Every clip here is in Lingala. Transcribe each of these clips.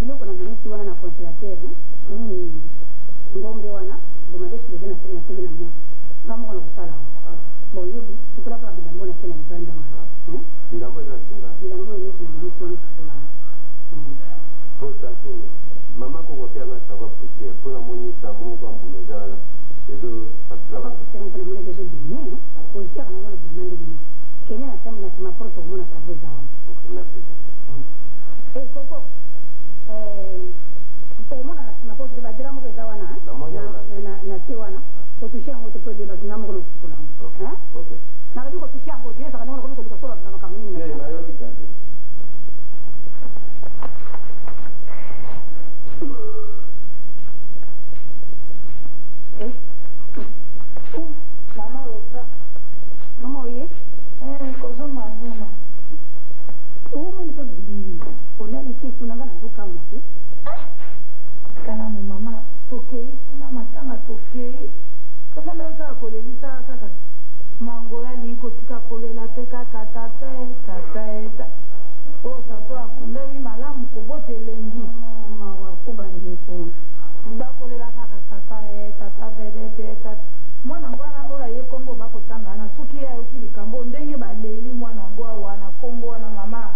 biloko na minisi wana na congélateur nini ngombe wana bomadesu deja na tenge na moto nga moko na kosala bon yo sukola kaka bilambo na se na libanda wana bilambo eza singa bilambo nyonso na minisi wana sukola postation mama kokopianga sava poussière mpona moni savo moko ya mbuma eza wana ezopasula poussière mpona monaki ezobime poussière na mona bilamba ndenge nini kenya na chambre na nsima porte komona savo eza wana merci koko okomona na nsima porte badira moko eza wana na se wana kotushe yango te po ebebaki nga moko na kosukola yango nalobi kotushe yango te ezaka ndenge nakomi koluka so bamakambo nini Mama Rosa. Mama oye? Kozo mazuma. Meni pe budi. Olani ke kunanga na zuka moto. Kana no mama tokei kuna matanga tokei. Kasa ndeka kolelisa kaka. Mangola liko tika kolela te kaka tata. O tato akundewi malamu kobote lengi. Mama wakuba ndiko. Bakolela kaka tata vedete tata. Mwana ngwana ola ye kombo bakotangana soki ya yoki likambo ndenge baleli mwana ngwa wana kombo wana mama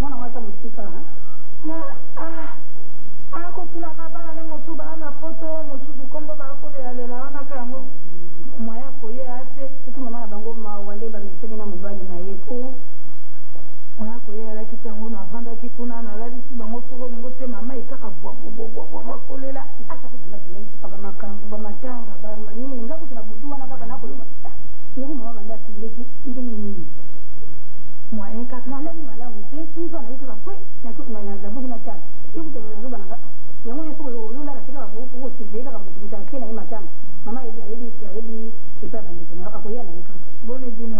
mwana wata musika na kotuna kabana ne motu bana poto mosusu kombo bakolela lela wana kango mwaya koye ate soki mama na bango wande bameseni na mobali na ye ko mwaya koye alaki tango na vandaki kuna nalalisi bango soko ningo te mama ekaka bakolela bamatanga nini ngakuti na butu wana kaka nakoloba yeko mama bande atindeki ndenge nini mwaye kaka nalali malamu te soiso anaye kaka kwe nabuki na tala yekutezoba nanga yango nyonso ololala te kaka kosurveille kaka motu motu atie na ye matanga mama ayebi epai bandeko na akoya na ye kaka bone dino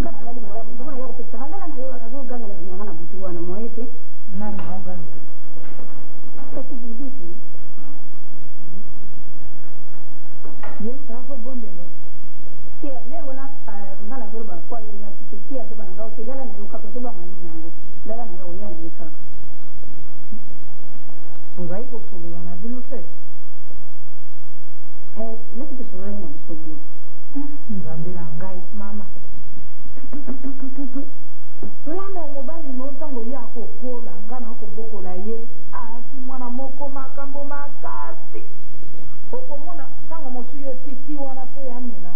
nga nalali malamu sokona ye kopekisaka ngala na yo azogangela yanga na butu wana mwaye te nani naoganga kasi buduti yesa ko bondelo tia leo na ngana zoroba kwa ile ya kitia to bana ngao kilala na yoka to ba ngani nango lala na yo yana yeka bozai ko solo na dino te leki to solo na solo nzambira ngai mama mwana mobali no tango ya ko kola ngana ko bokola ye aki mwana moko makambo makasi okomona tango mosu yo titi wana po ya mena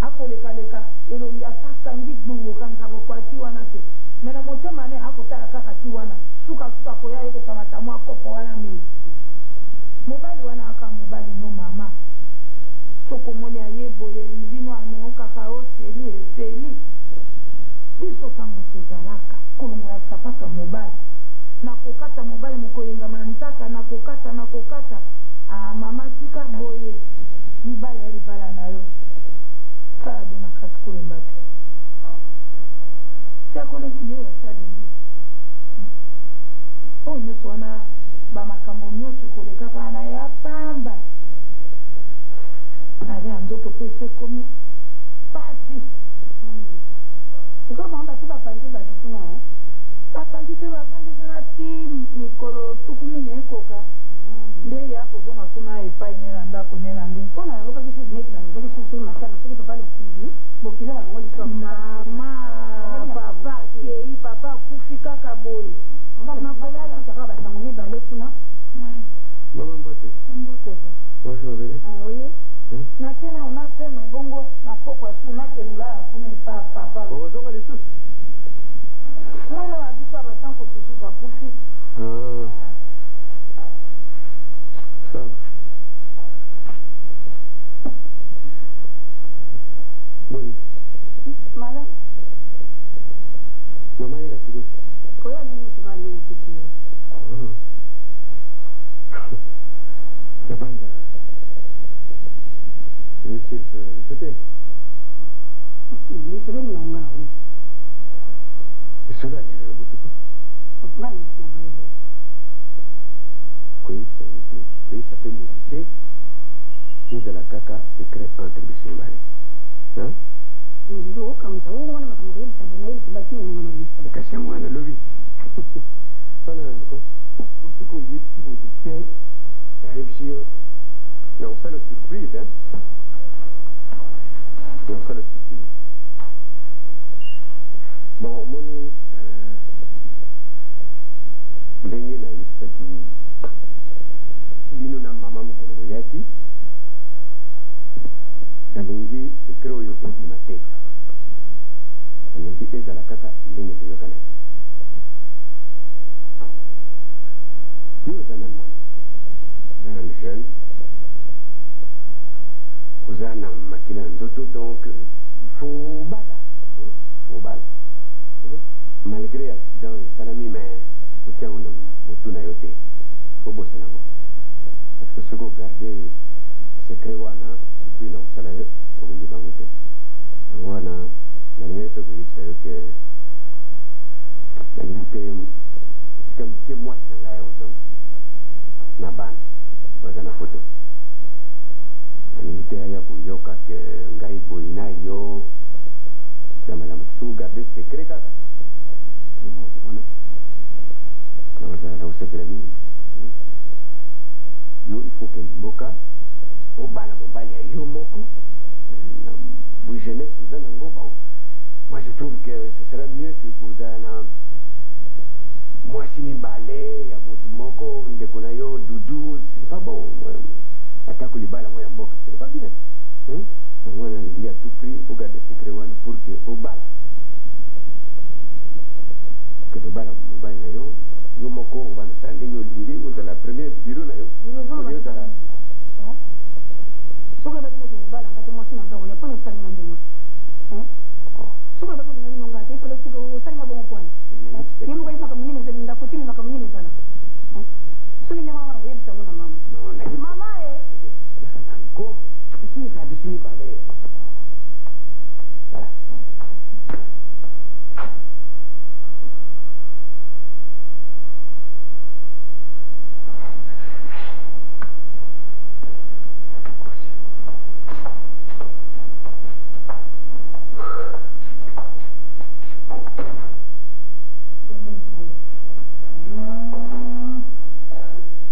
akoleka elongi atakangi gbungu kanza kokwati wana te mena motema ne akotala kaka ti wana suka koya ye kokamata mwa koko wana mei mobali wana aka mobali no mama sokomoni aye boye mbino ano kaka eseli biso tango tozalaka kolongola sapato ya mobali na kokata mobali mokoyengama na ntaka na kokata mama tika boye libala ya libala na yo sala de makasi kolemba te siakolesi yo yasalembi oyo nyonso wana bamakambo nyonso ekolekaka na ya pamba ale ya nzoto mpe esekomi pasi sikoyo bango basi bapandi bato kuna bapandi te bavandi kuna ti mikolo tuku mine ekoka nde ya kozonga kuna epai ne na ndako ne na mbi mpona yango kaki susu neti bazaki susu matanga soki papa lokundi bokiza na bango liso mama papa akei papa akufi kaka boye nakolala kaka basango mibale kuna mama mbote bonjour bele oye nakena unapema ebongo na pokwa su nakelulala kuna epa papa okozonga lisusu mwana wa biso abasanko sususu akufi sawa boni malamu mama yeka sikoyo koya nini sikoyo nini sikio yapanda inisiri sura bisote lisolo ninaunga oli isura lero butuko ngani sinanga ile koyisa yete koyisa pe mutu te ezala kaka secret entre biso mibale ndio kama sawa wana kama hivi sababu na hivi sababu ni ngoma hivi kasha mwana lobi bana niko usiku yipi mtu te yaibshio na usalo surprise na usalo surprise bon moni ndenge na yipsaki bino na mama mukolo yaki nalingi sekro yo ebimate nalingi ezala kaka ndenge toyokanaki yo oza na mwana oza na jeune oza na makila ya nzoto donc fobala malgré accident esalami mais kotiango na motu na yo te fobosa nango parce que soki ogarde secret wana epui na kosala yo okondi bango te yango wana nalingai mpe koyebisa yo ke nalingi mpe esika moke mwasi na ngai ya ozonga na bana oaza na foto nalingi mpe aya koyoka ke ngai boyi na yo ya malamu te soki ogarde secret kaka yo moko komona nakozala na kosepela mingi yo il faut kende mboka obala mobali ya yo moko na jeunesse oza nango bon moi je trouve que ce sera mieux que kozala na mwasi mibale ya motu moko ndeko na yo dudu ce n'est pas bon atako libala mo ya mboka ce n'est pas bien yango wana nalingi à tout prix ogarde secret wana pour que obala que tobala mobali na yo yo moko obandasa ndenge olingi ozala premier bureau na yo oli ozala soki ebaki neti kobala ngati mwasi na nzoko yaponi osalinga ndenge soki ebaki olinga ndenge ngati ifele soki osalinga bongo pwani ye moko yebimaka monene ndakoti bimaka monene ezala soki ndenge wana oyebisa ngo na mama mama yaka nango biso ezala biso mibale voilà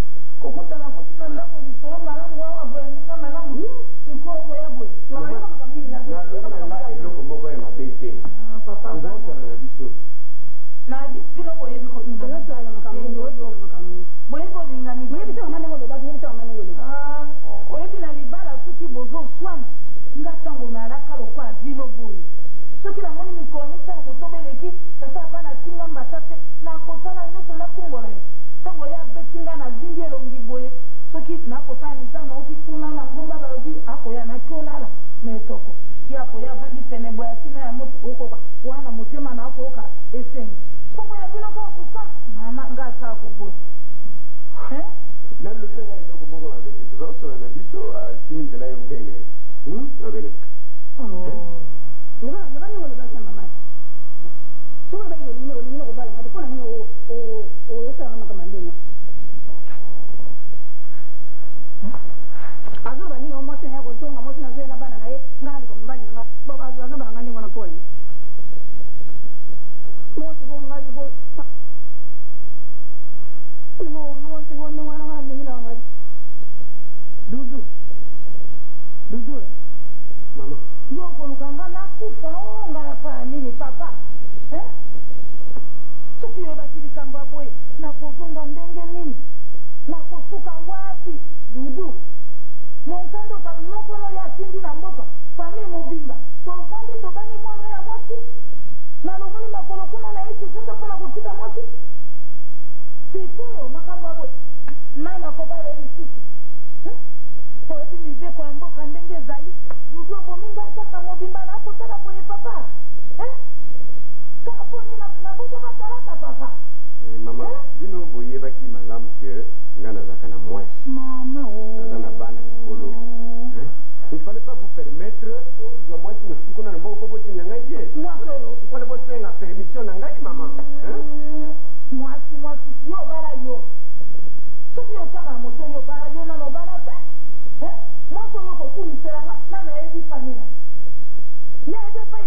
nyede fai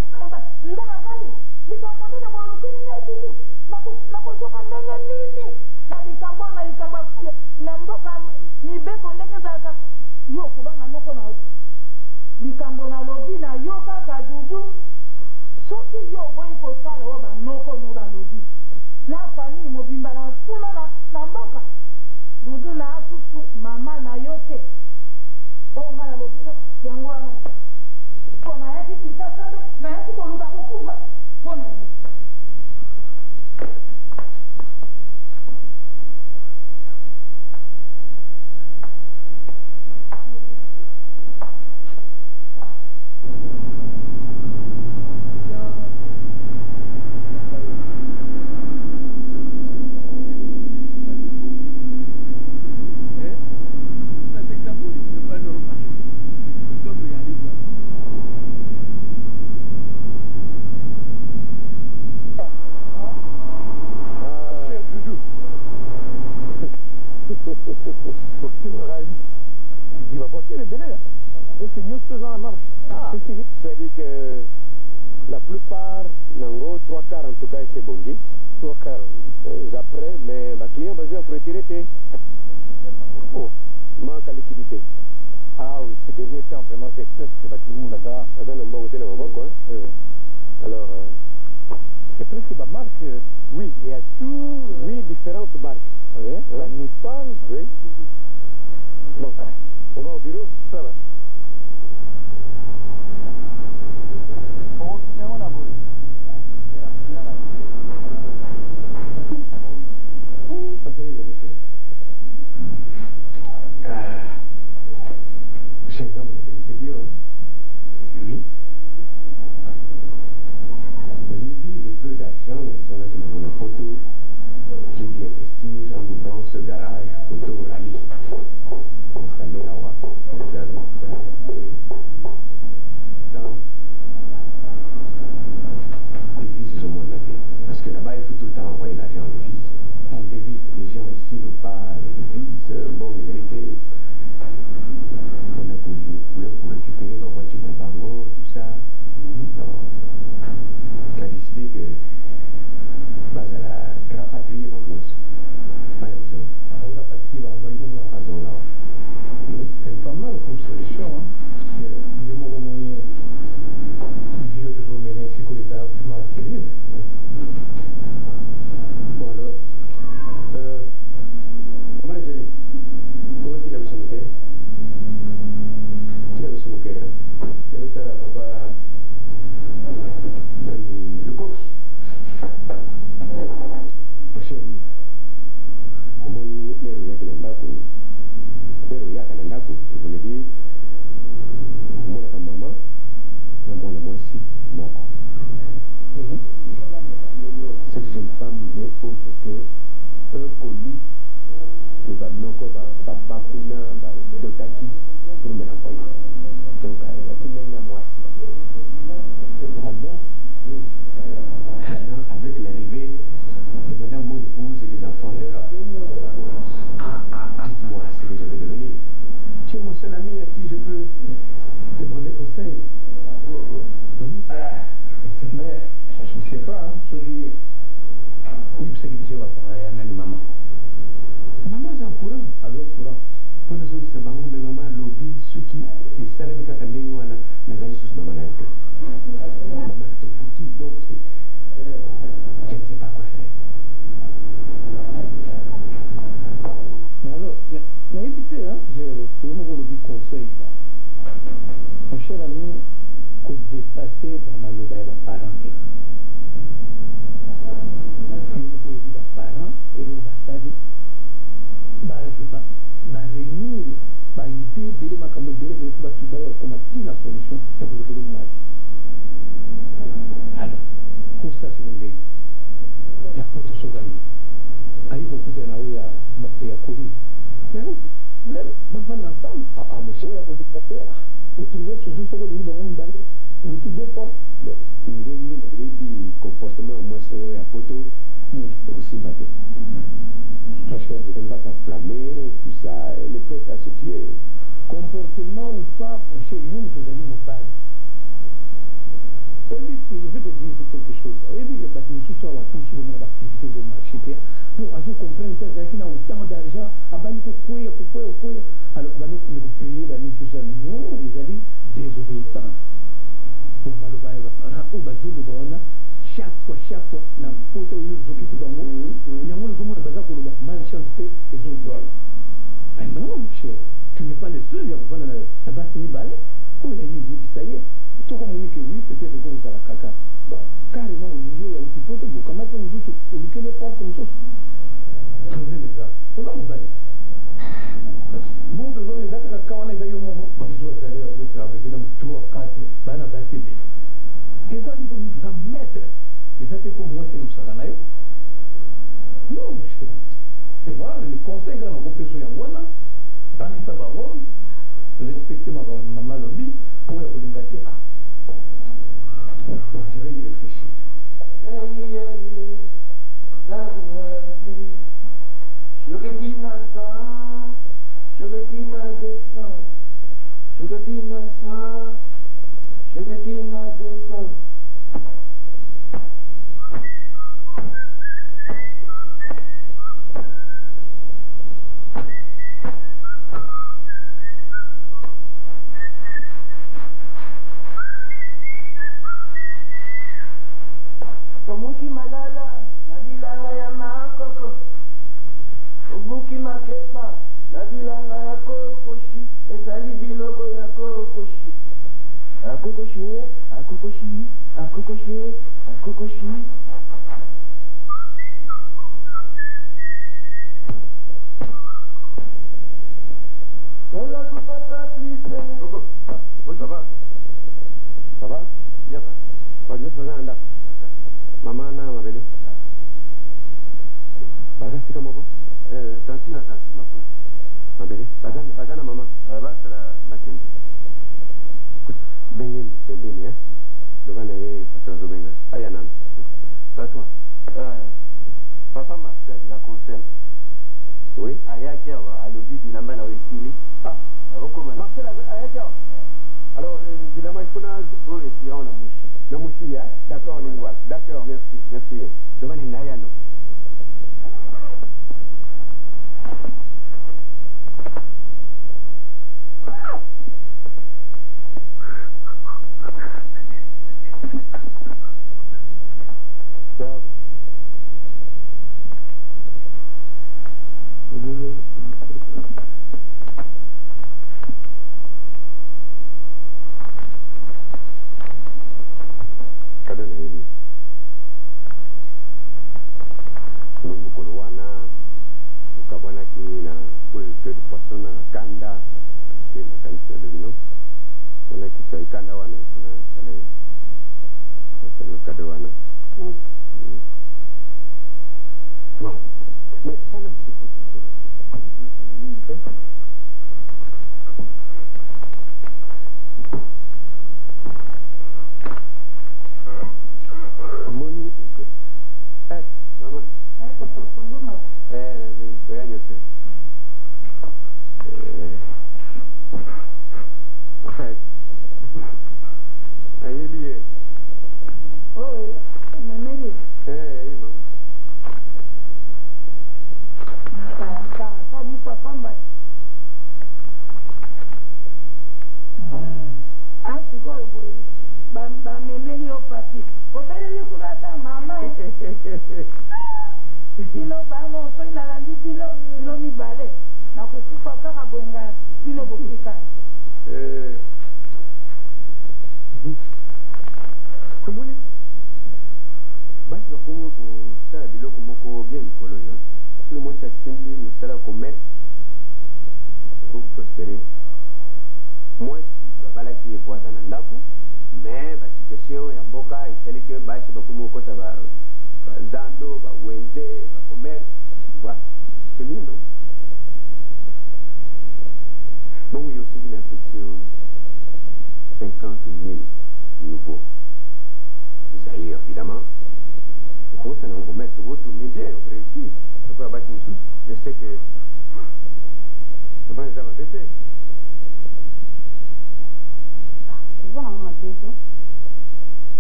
ndana vali likambo ndene bolukini ngai dudu nakozoka ndenge nini na likambo na mboka mibeko ndenge zalaka yo kubanga noko na likambo na lobi na yo kaka dudu soki yo boyi kosala o banoko no balobi na famille mobimba na kuna na mboka dudu na asusu mama na yo te o nga na lobi yango wana mpona yaki kisasale na yaki koluka kokufa mpona ye C'est-à-dire que la plupart, nango, 3 quarts en tout cas, c'est bongi. 3 quarts. Après, mais le client va pour retirer. Oh, manque à liquidité. Ah oui, ces derniers temps, vraiment, c'est presque tout le monde là. Alors, c'est presque ma marque. Oui. Il y a tout. Oui, différentes marques. Oui. La Nissan. Oui. Bon, on va au bureau. Ça va. Oui. J'ai vu le peu d'argent, mais on a qui m'ont une photo. J'ai dû investir en ouvrant ce garage photo rallye. Installé à Wa, comme tu as vu. Oui. Donc, devises au monde entier. Parce que là-bas, il faut tout le temps envoyer l'argent en devise. En devise, les gens ici n'ont pas les devises. Bon, en vérité, on a voulu pour récupérer ma voiture dans le bango, tout ça. Alors, on a décidé que bah, ça la rapatrier ma gosse. Pas aux autres. On a rapatrié ma gosse. Pas aux autres. C'est pas mal comme solution. Hein. Je me remonte vieux de son ménage, c'est quoi les arrangements terribles. Bon alors, comment je l'ai? Comment tu as vu son cœur? Tu as vu son cœur? Tu as vu ça, papa? Le coach. Chérie, comment les royaux qui n'ont pas connu? Les royaux qui n'ont pas connu, je voulais dire, moi la maman, moi la moi aussi, moi. Cette jeune femme n'est autre que un colis que Banoko va Bakuna, va Dotaki pour me renvoyer. Donc, il y a moi aussi. Ah bon? Oui. Alors, avec l'arrivée de madame mon épouse et des enfants de l'Europe. Dites-moi ce que je vais devenir. Tu es mon seul ami à qui je peux demander conseil. Mais je ne sais pas, hein, celui. Oui, c'est que je vais parler à une maman. Maman est en courant. Alors, courant. Pour nous autres, c'est bon, mais maman lobby ceux qui est salami quand on dit voilà, nous allons sur maman là. Maman est tout petit, donc c'est. Je ne sais pas quoi faire. Mais alors, mais évitez, hein, je me dis conseil. Mon cher ami, qu'on dépasser dans ma loba et ma parenté. Je me dis ma parent et ma sali. Ma réunir, ma idée, ma caméra, ma comme la solution, et vous avez le moisi. Alors, pour ça, c'est une ligne. Il y a pour tout ce gagner. Il y a beaucoup de gens qui ont connu. Mais vous, vous allez ensemble. Ah, monsieur. Oui, vous trouvez ce que vous avez dit, vous trouvez fort. Le comportement, moi, c'est un poteau. Aussi battu. Parce qu'elle ne peut pas s'enflammer, tout ça, elle est prête à se tuer. Comportement ou pas, mon cher Youm, vous allez me parler. je vais te dire quelque chose. Au début, il y a des choses sur l'activité sur le marché. Pour que vous compreniez qu'il y a autant d'argent, alors, nous prier, tout ça. Non, ils allaient désobéissance. Chaque fois, la photo de Zoki Bango, il y a un moment où malchance et Zoki. Mais non, cher, tu n'es pas le seul, il y a un bâtiment balai. Oh, il y a dit, ça y est. Tout comme on dit que oui, peut-être que vous avez la caca. Carrément, il y a un petit peu de bout. Comment est-ce que vous avez les portes comme ça? C'est vrai, les gars. On va vous balayer. Bon, de l'eau, il y a des cacanes, il y a un moment. Vous allez traverser dans 3, 4, ben, à bâtir. Et ça, il faut nous mettre. Et ça, c'est comme moi, c'est nous, ça, non, monsieur. Et voilà, le conseil que nous avons fait sur Yangwana, dans les sabarons, respecter ma maman lobby, pour y relingater à. Je vais y réfléchir. Obuki malala, nabilanga ya makoko. Obuki makeba, nabilanga ya kokoshi. Ezali biloko ya kokoshi. Akokoshi, akokoshi, akokoshi, akokoshi. Voilà que papa plus. Coco, ça va? Ça va? Bien, ça va. Bien, ça va. Mama na mabele baga sika moko tanti na sasi mako mabele baga na mama basa la matende bengen pembeni devant les patron zobenga aya nan patron papa Marcel la concerne oui aya kia a lobi bilamba na wesili okoma Marcel aya kia alors bilamba il faut na pour retirer on a mushi le mouchi, hein? D'accord, Lingoual. D'accord, merci. Merci. Devant les Nayano.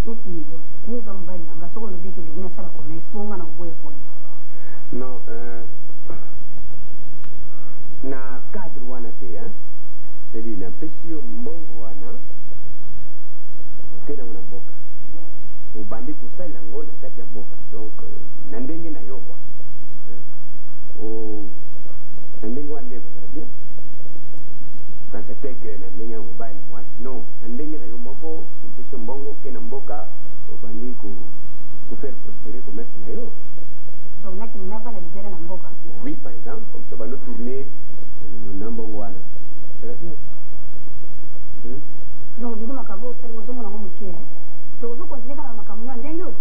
neti niyo niza mobali na nga soko lobi kende kuna sala commerce bonga na uboye pole non na cadre wana te c'est-à-dire na pesi yo mbongo wana okenda ngo na mboka obandi kosalela ngo na kati ya mboka donc na ndenge na yo kwa na ndenge wana nde kozala bien quand c'était que na ndenge ya mobali mwasi non na ndenge na yo moko opesi yo mbongo okenda mboka obandi kofaire prospérer commerce na yo donc naki minava na libera na mboka oui par exemple comme ça bando tourner na mbongo wana c'est bien donc du makambo sali ozomona ngo mukie to ozo continue kana makambo ya ndenge yo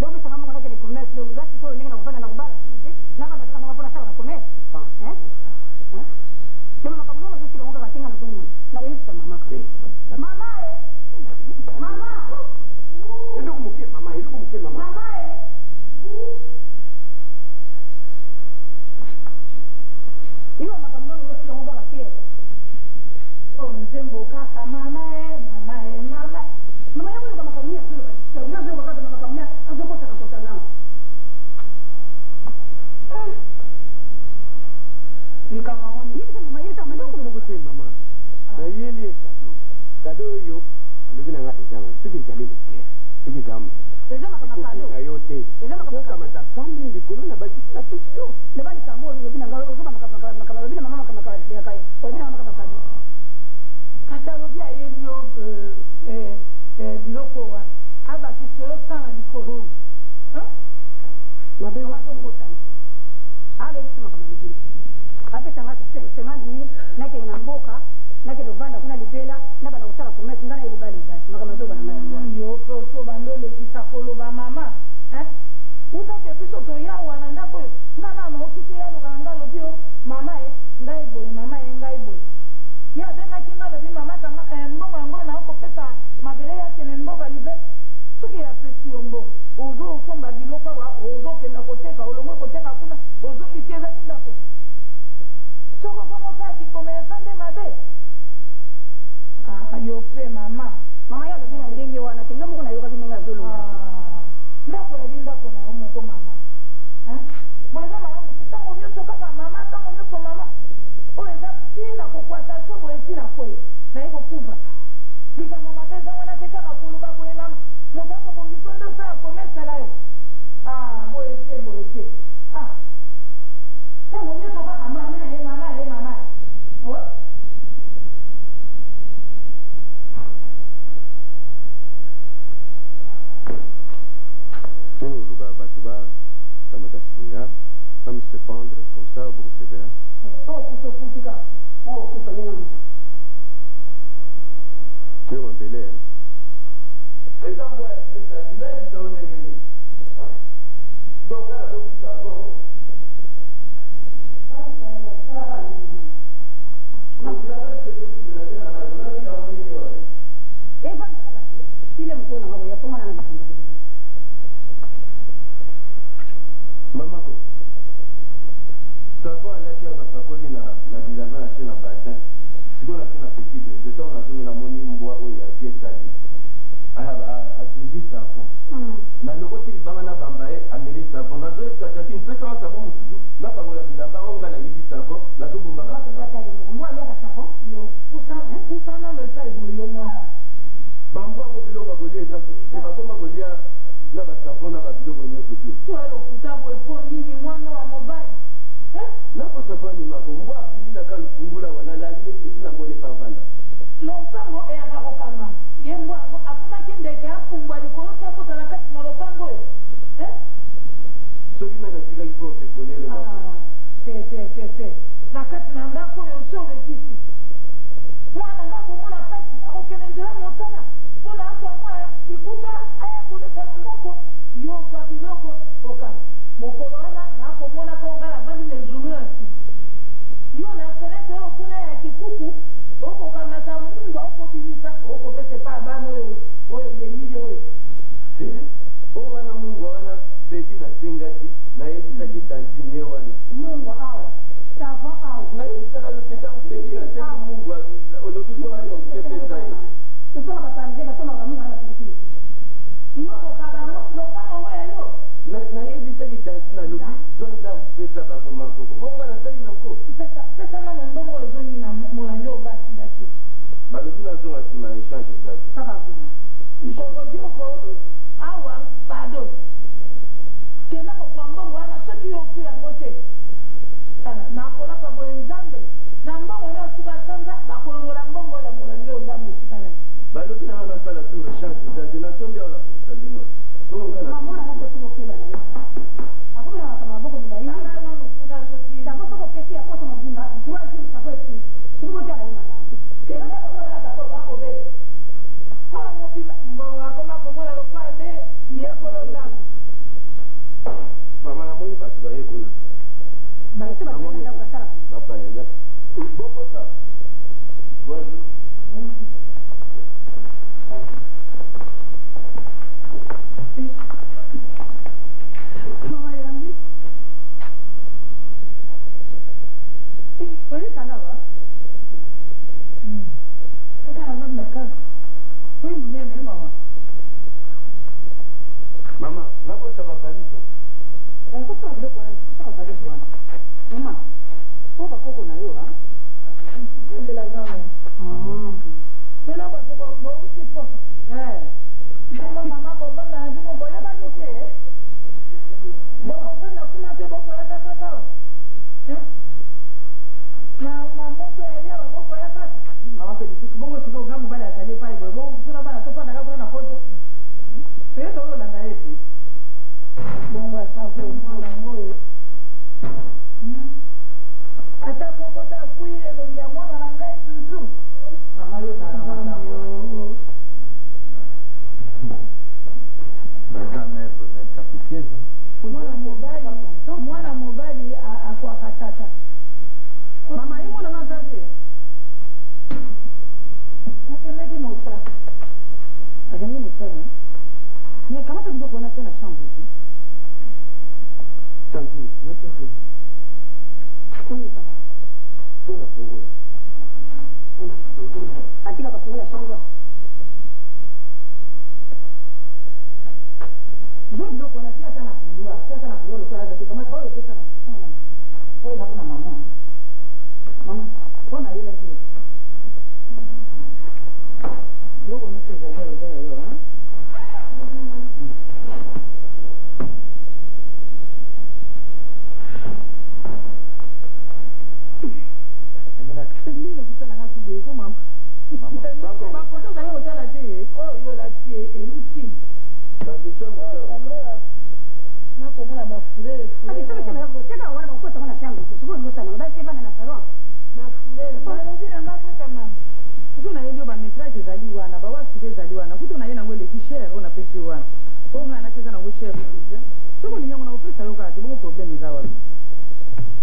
donc ça mamango na kele commerce donc gasi ko ndenge na kufanya na kubala sisi na bana kama mapona sawa na commerce donc makambo na zote ngo katinga na kunywa na kuyisa mama mama mama ndio kumukie mama ndio kumukie mama mama hiyo makambo na zote ngo katinga nzembo kaka mama mama yangu yuko makamia sio basi sio ndio wakati na makamia azokota na kota nao ni kama oni hivi kama ndio kusema mama na yeli kado yo alivina nga exam suki kali buke suki kama exam kama kado na yote exam kama ta famille de colonna baki na pesio le bali kama oni bina nga ozoma kama bina mama kama ya kai bina mama kama kado katalobia yelio biloko wana abaki solo sana likolo mabe wako motana ale kusema kama mjini ape tanga semani nake ina mboka nake dovanda kuna lipela na bana usala commerce ngana ile bali basi makama zo bana ngana yo so bandole kitakolo ba mama utake piso to ya wana ndako ngana no kite ya lo ngalo bio mama ngai boy ya bena kinga lobi mama kama mbongo yango na okopesa mabele yake ne mboga libe soki ya pesi yombo ozo osomba biloko wa ozo kenda koteka olongo koteka kuna ozo litieza ndako soko komo saki komeresa nde mabe yo pe mama ya lobi na ndenge wana tenga moko na yoka binenga zolo ndako ya ndako na yo moko mama mweza mama kitango nyoso kaka mama tango nyoso mama oeza tina kokwata sobo etina kwe na iko kuva likanga mapesa wana te kaka kuluba kwe mama mutango bongisondo saa komesa layo boese tango nyoso kaka mama nini luka batu ba kama tasinga kama se pendre comme ça pour se verra kusokutika kufanya nini ndio mbele example ya pesa inaje zaone ngeni donc là donc ça bon mamako savoir là qui a bakakoli na bilamba na chez na bassin siko na kina petit de je t'en azongi na moni mbwa o ya bien sali a dundi savon na lokoti libanga na bambaye ameli savon na zo tati mpesa wa savon mususu na pagola bilamba onga na yibi savon na zo bomba ka mbwa ya savon yo pusa na le tai yo mwana bambwa ngo biloko golia za ko ba koma golia na ba savon na ba biloko nyoso tu tu alo kutabo epo nini mwana wa mobile na ko savani mako mbwa abili na kan fungula wana la ni sina mone pavanda lompango e akakokanga ye mbwango akomaki ndeke afumbwa likolo te akotala kati na lopango oyo soki nani atikaki mpo opekolele te na kati na ndako oyo osolo ekiti mwana nga komona pasi akokende nzela motala mpona akwa mwana likuta aya koleka na ndako yokwa biloko okanga mokolo wana nakomona ko nga navandi na ezulu na si yo na fenetre oyo kuna ya kikuku okokamata mungwa okobimisa okopesa epa abana oyo benili oyo o wana mungwa wana beki nasengaki nayebisaki tantine ye wana mungwa awa savon awa nayebisaka lopeta beki nasengi mungwa olobi so wana okepesa ye tosomaka parje basomaka mungwa na pilipili zonda pesa bango makoko bongo na sali na ko pesa nano mbongo ezongi na molangi oga asidaki balobi nazonga nsima na échange ezaki kaka kuna nkokodioko awa pardon kenda kokwa mbongo wana soki yoku yango te nakolaka boye nzambe na mbongo na suka sanza bakolongola mbongo ya molangi oga mosikana balobi na wana sala tu échange ezaki nasombi awa na kosa bino mamona na pesi bokeba na ye akomela kama boko ndai nano kuna soki tango soko pesi ya poto mobimba 3 jours sako esi kimo tala ye malamu kenda kokola kako bakobeta kala mobimba mbongo akoma komona lokwande yekolo ndako mama namoni bato baye kuna basi bakenda ndako basala papa eza bokota bonjour mama yambi oye kana wa kana wa meka oye munene mama mama nakota bavalisa kutoka kidogo kutoka karibu bwana mama toka koko na yo ha ndela zame pela bato bauti poso bongo mama bobanda na bino boyebani te bokobanda kuna mpe bokoyaka kaka na moto yalia babokoya kaka mama pe disuki bongo sika oga mobali azali epai boye bongo sona bana tofandaka kuna na poto peye toyolanda ye te bongo asako mwana yango oyo ata kokota akui elongi ya mwana na ngai tutu mama yo zala makambo mwana mobali akwaka tata mama ye mwana na zabe nakendeki mosala akendeki mosala mais kamata biloko wana te na chambre te tanti nataka mpona fungola atika kafungola chambre zo biloko wana ti ata na fungua lokola azaki kamata oyo epesa na oyo ezako na mama mpona yelaki biloko nyonso ezali eza ya yo ndenge kosalanga suboye ko mama bapoto ozali kotala te oyo olati eluti nakomona bafurere balobi nanga kaka mama so nayebi yo bametrage ezali wana bawakite ezali wana kutu naye nango eleki chere oyo napesi yo wana oyo ngai nati eza nango chere soko olingi yango na kopesa yo kaka te bongo problème eza wapi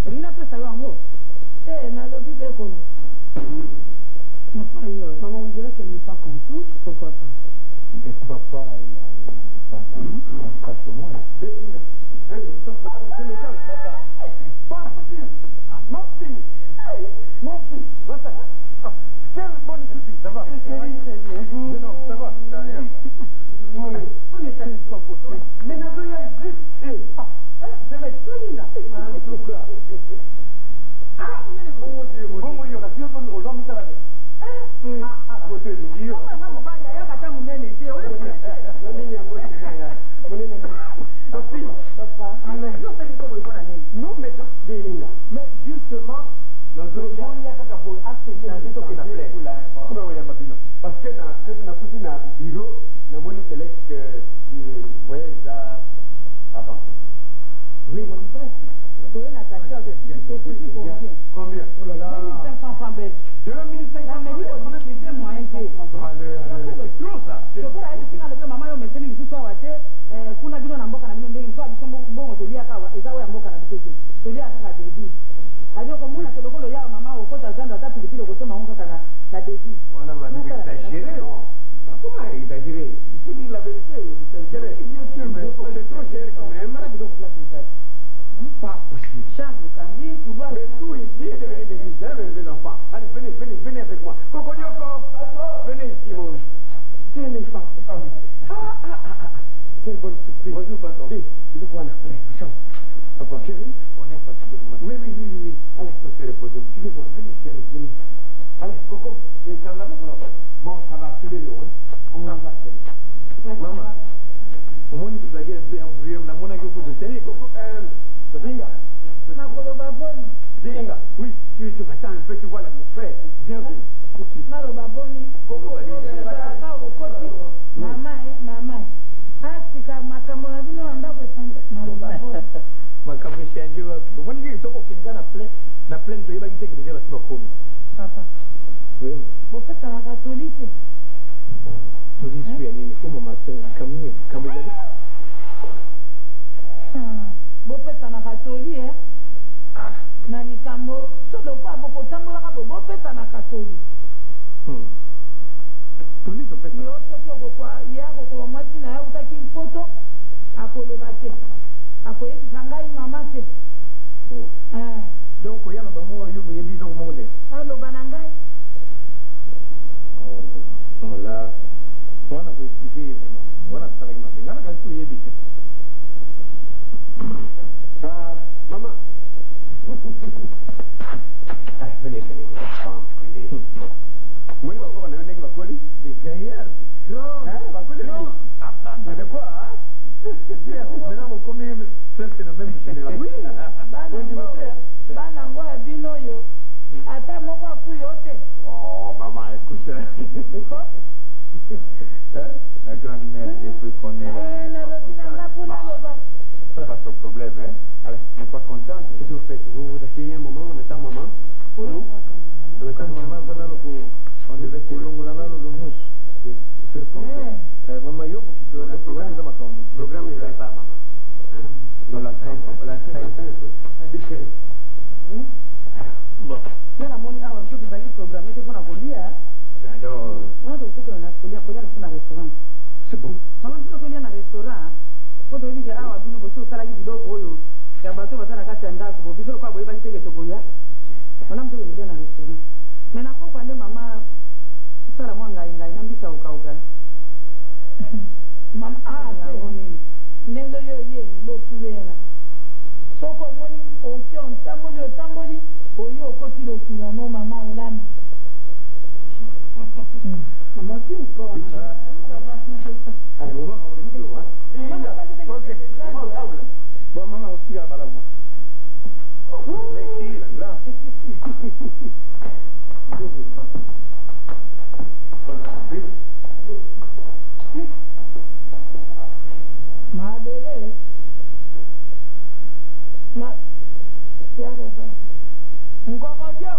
olingi napesa yo yango nalobi bekolo maman on dirait qu'elle n'est pas contente pourquoi pas est-ce papa il a un cache moi mon fils, quelle bonne surprise, ça va? Non, ça va, ça rien. C'est pas possible. Mais n'a pas eu c'est vrai, en tout cas. Mon Dieu, bon, il y aura toujours aux gens qui t'arrêtent. Ah, côté du Dieu. Non, mais justement, parce que na kuti na bureau na moni select que voyage a avancé. Oui, combien? Oh là là. 2500 francs belges. 2500 francs belges. C'est trop ça. kuna bino na mboka na bino ndenge mso abiso mbongo toliaka eza oyo ya mboka na biso te toliaka kaka devi ali okomona ke lokolo ya mama okota zando ata pilipili okosoma ngo kaka na devi on va dire exagérer. Comment exagérer? Il faut dire la vérité. Bien sûr, mais c'est trop cher quand même. Pas possible. chambre kandi pouvoir Mais tout ici est devenu des visiteurs, mes enfants. Allez, venez avec moi. Coco Dioko, venez ici, mon. Ce n'est pas possible. Quelle bonne surprise. Bonjour, patron. Dis, dis-le quoi, allez, chambre. Papa, chérie, on est fatigué. Oui. Allez, on se repose. Tu veux voir, venez, chérie, venez. Allez, Coco, il est là pour la base. Bon, ça va, tu l'es, hein. On va, chérie. Maman, au moins, tu vas gagner un peu de mon avis pour te tenir, Coco. Dinga. Dinga, oui, tu attends un peu, tu vois l'atmosphère. Viens, tout de suite. Coco, makambo echange wapi omoniki kitoko okendeka na plaine toyebaki te ke deja basi bakomi papa bopesana katolike tolisu ya nini ko mama kambo ezali bopesana katoli na likambo so lokwa bokotambolaka bo bopesana katoli toli topesa yo soki ye akokoba mwasi na ye autaki mpoto akoloba te akoyebisa ngai mama te donc oya na bango oyo boyebi eloko moko te aloba na ngai la wana koexplike vraiment wana kosalaki mabe ngai nakasi to oyebi te Maman. Venez. Moi, je vais voir un nègre bakoli. Des gaillards, des grands. Bakoli. Non. Mais de quoi, hein? Bien, maintenant, mon commis, presque la même génération. Oui. Bana ngo ya bino yo. Ata moko akuyi yo te. Oh, maman, écoute. La grand-mère, j'ai cru qu'on est là. Pas de problème, hein? Allez, on n'est pas content. Qu'est-ce que vous faites? Vous asseyez un moment, on attend maman? Oui. On attend maman. On devait se longuer le mousse. Maman, yo, pour qu'il Le programme ne va pas, maman. On l'attend. Oui, chérie. Bon. Là, la monnaie, je suis allé programmer, c'est qu'on a conduit, hein? Alors. On a trouvé qu'on a conduit dans un restaurant. C'est bon. Maman, tu as conduit dans un restaurant. Quand on dit que ah, bino boso salagi bidoko yo. Ya bato bazana kati ya ndako bo biso kwa boyeba kitenge tokoya. Wana mtu ni na restaurant. Mais na kwa nde mama sala mwanga inga inambisa ukauka. Mama ndenge yo ye lotulera. Soko moni okyo ntamboli oyo okoti lotula no mama olami. Mama ki uko. Allez, on va ok, on va au table. Bon, maman, aussi, à madame. Merci, là. Madele. Ma ya resa. Nkokojo.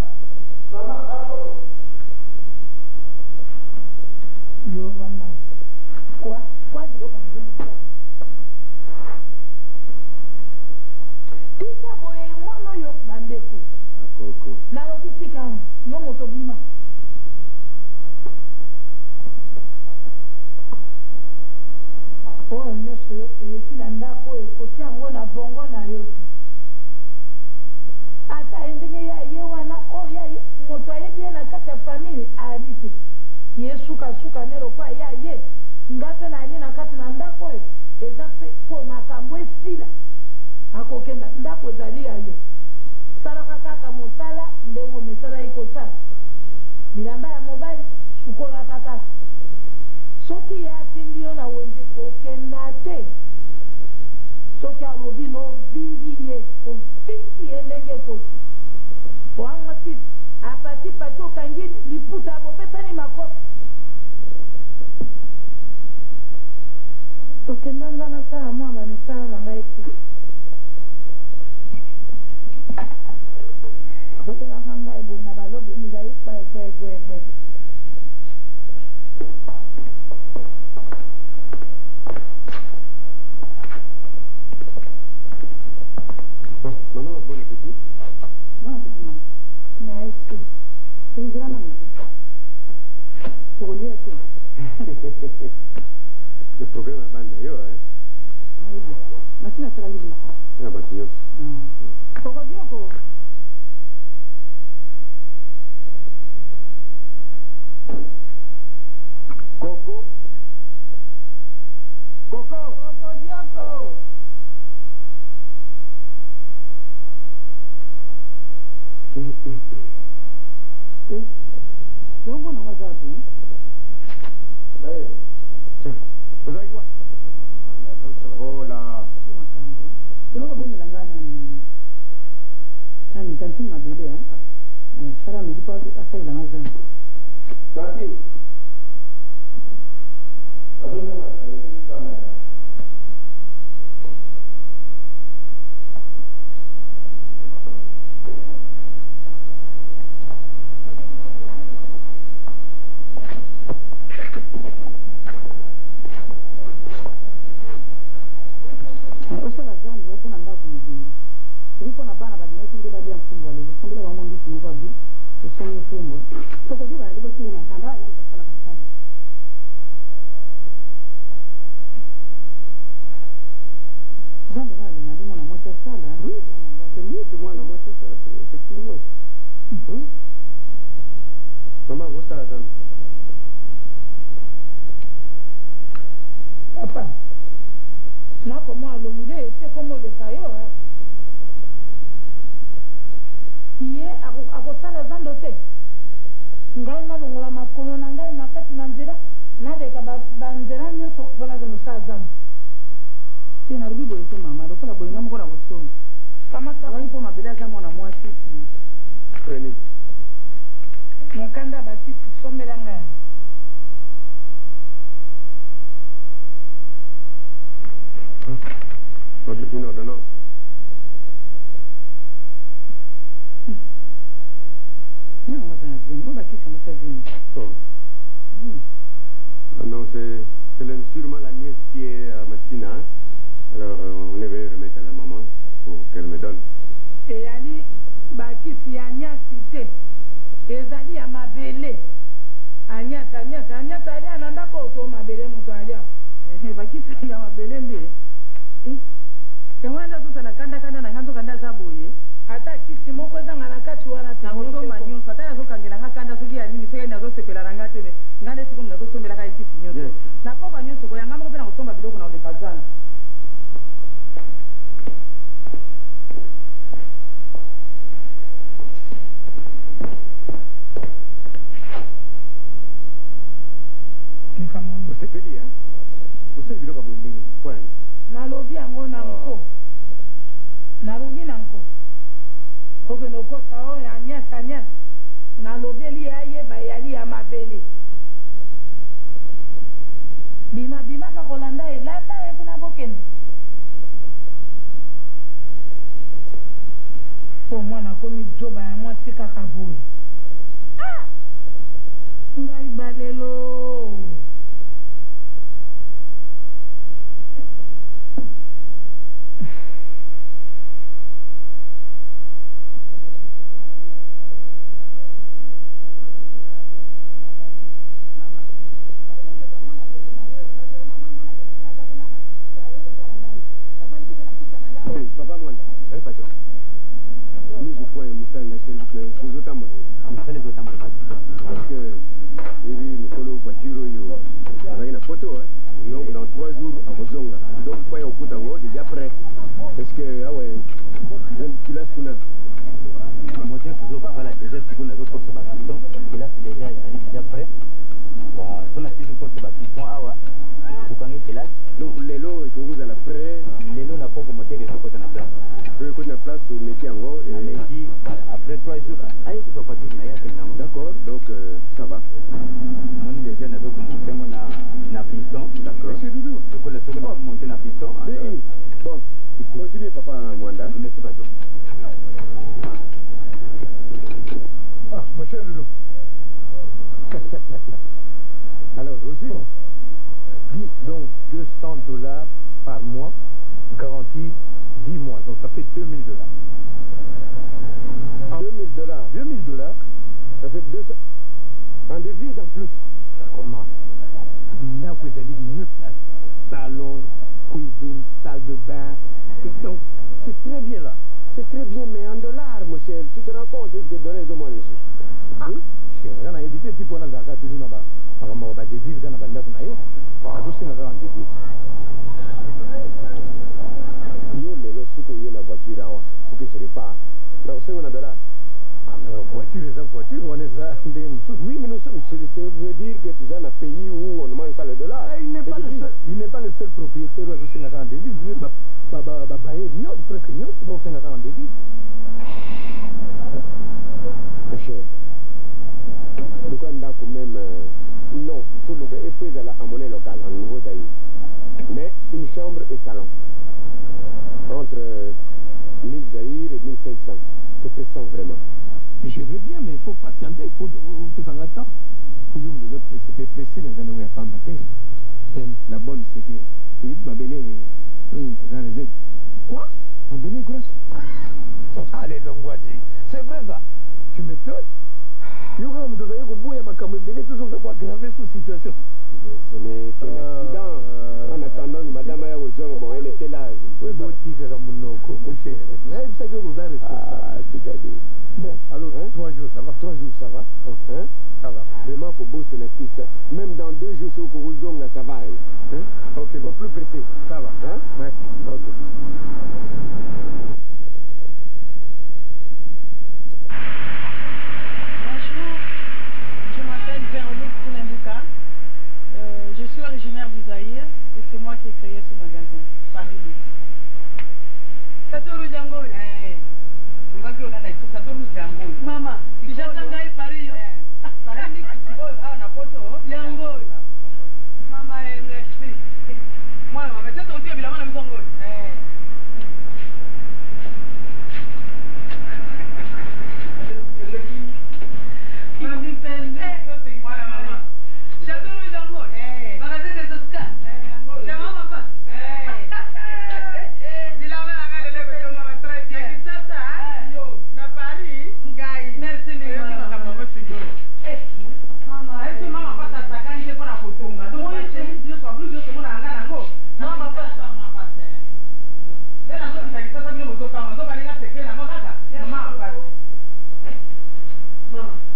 Yo mama. Kwa dilo kwa ndio. Tika boye mwana yo bandeko. Akoko. Na lobi tika yo moto bima. Oyo nyonso yo eleki na ndako oyo kotia yango na bongo na yo te. Ata ndenge ya ye wana oyo ya moto ayebi ye na kati ya famille ayebi te. Ye suka nelokwa ya ye ngape na ye na kati na ndako oyo eza mpe mpo makambo esila akokenda ndako ezali ya yo salaka kaka mosala ndenge misala ekosala bilamba ya mobali sukolaka kaka soki ye atindi yo na wenze kokenda te soki alobi no ovingi ye ndenge ekosi wango titi apatipati okangi liputa bopesani makofi okendanga nasala mwana misala na ngai te akotelaka ngai boye na balobi mizali kwekwekwe Maman, bon appétit. Bon appétit, maman. merci C'est une grande amie. Pour lui, Le programme est bon d'ailleurs, hein? merci na sala yile. Ah, bah, c'est Koko bioko. Coco. Koko bioko. asala midi po asalelanga zamba Tati. osala zando mpona ndako mobimba evi mpona bana badingaki nde balia mfumbwa lelo sombela bango mbisi moko abi esombi mfumbwa tokojuba libotini na nzambe ayo motosalaka nzambe zando nga alinga ndi mwana mwasi asala C'est mieux que moi, moi, ça, effectivement. Maman, vous ça, Zam. papa nakomwa alonge ete komoleka yo ye akosala zando te ngai nalongola makolo na ngai na kati na nzela naleka banzela nyonso mpona kenosala zando te nalobi boye te mama lokola boye nga moko na kosomi abaki mpo mabele aza mwana mwasi Prenez. mokanda bakisi sombela ngai Une ordonnance. non wazana zini oyo bakisi mosa zini Oh. Non, c'est sûrement la nièce qui est à Massina. Hein? Alors, on est venu remettre à la maman pour qu'elle me donne. eyali bakisi ya nyasi te ezali ya mabele anyata alia na ndako oto mabele moto alia bakisi ya mabele nde yango eza tosala kandakanda na nga nzokanda aza boye ata kisi moko ezanga na kati wana nakosomba nyonso ata nazokangela nga kanda soki ya nini soki nazosepela na nga te me nga nde sikomi nazosombelaka ye kisi nyonso na pokwa nyonso koyanga moko mpe nakosomba biloko na oleka zana Vous êtes payé, hein? Vous êtes biloko bondingi. Point. nalobi yango na nko nalobi na nko okende okosa oyo ya nyasi nalobeli ye ayeba eyali ya mabele bimaka kolanda elanda ye kuna bokende po mwana akomi joba ya mwasi kaka boye ngai balelo Papa, moi, oui, patron. Nous, je crois, nous sommes les autres. Parce que, j'ai vu mon voiture, avec une photo, hein. Donc, dans 3 jours, à Bozonga. Donc, quoi, au coup d'ango, déjà prêt. Est-ce que, ah ouais, tu l'as sous là? Moi, j'ai toujours pas la déjà, si on a d'autres postes de bâtiment, et là, c'est déjà prêt. Bon, si on a toujours postes de bâtiment, ah ouais, tout quand il est là. Donc, les lots, et que vous allez prêt. Les lots n'a pas commenté les autres côtés de la place. Le côté de la place, vous mettez en haut. On a dit, après 3 jours, ah, il faut pas dire, mais il y a tellement. D'accord, donc, ça va. Moi, déjà, on a donc monté mon piston. D'accord. Monsieur Doudou. Donc, le second, on a monté un piston. Bon, continuez, papa Mwanda. Merci, patron. Ah, mon cher Loulou. Alors, aussi, Dis donc $200 par mois, garantie 10 mois, donc ça fait $2000. $2000. $2000. Ça fait 200. En devise en plus. Comment? Là, vous avez mieux place. Salon, cuisine, salle de bain. Donc, c'est très bien là. C'est très bien, mais en dollars, mon cher. Tu te rends compte de ce que donner au moins les sous? Cher, on a évité de prendre la carte toujours là-bas. Par exemple, des devises, on a vendu qu'on a eu. On a tous en devise. Yo, les lots, ce qu'il y a la voiture, pour que je répare. Donc, c'est $1. Ah, mais voiture, on est ça. Oui, mais nous sommes, ça veut dire que tu es dans un pays où on ne mange pas le dollar. Il n'est pas le seul propriétaire où je suis en devise. Presque non, donc c'est en devise. Mon cher, Non, il faut à monnaie locale, en nouveau Zaïre. Mais une chambre et salon. Entre 1000 Zaïre et 1500. C'est pressant vraiment. Je veux bien, mais il faut patienter, il faut que ça attend. Pour nous de presser. Mais presser les années où il n'y a pas de matin. La bonne, c'est que il m'a béné dans les aides. Quoi? M'a béné grosse. Allez, Longwadi, c'est vrai ça. Tu m'étonnes. Yo quand vous avez au bout, il y a ma béné, tout ça va aggraver cette situation. Ce n'est qu'un accident. En attendant, madame a aux hommes, bon, elle était là. Oui, bon, tigre à mon nom, mon cher. Mais il sait que vous avez c'est-à-dire. Bon, alors, 3 jours, ça va? 3 jours, ça va. Hein? Ça va. Vraiment, il faut bosser l'artiste. Même dans 2 jours, c'est au Kourouzong, ça va. Hein? Ok, bon. Plus pressé. Ça va. Hein? Merci. Ok. Je suis originaire du Zaïre et c'est moi qui ai créé ce magasin, Paris Luxe. Maman, si j'attends Paris, Paris Luxe, maman, merci. Moi, maman, c'est ton évidemment la maison.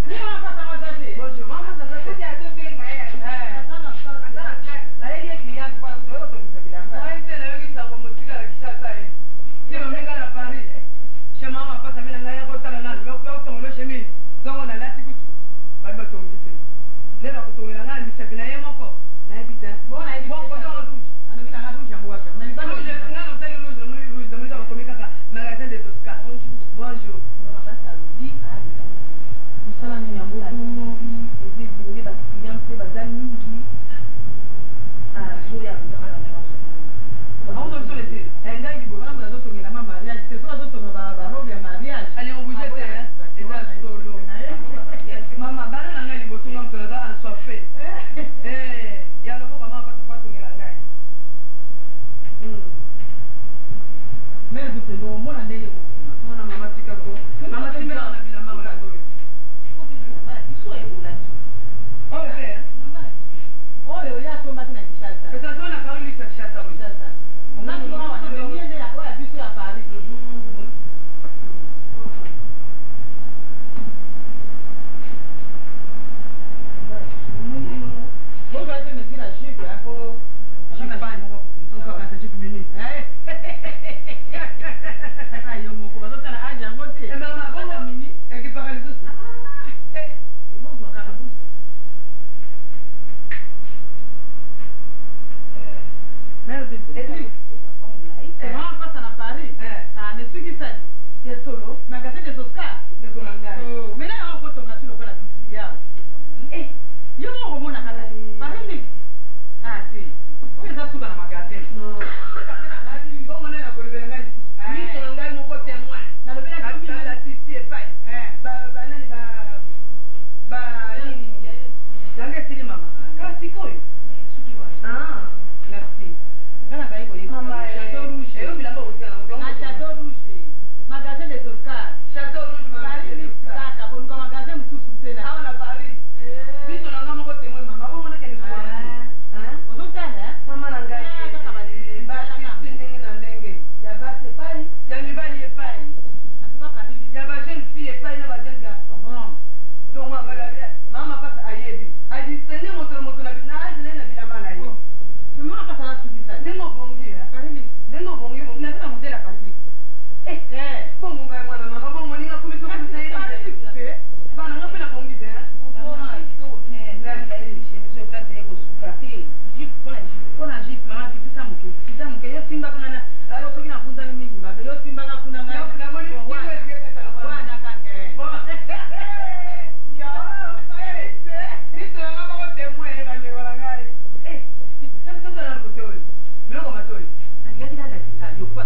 This is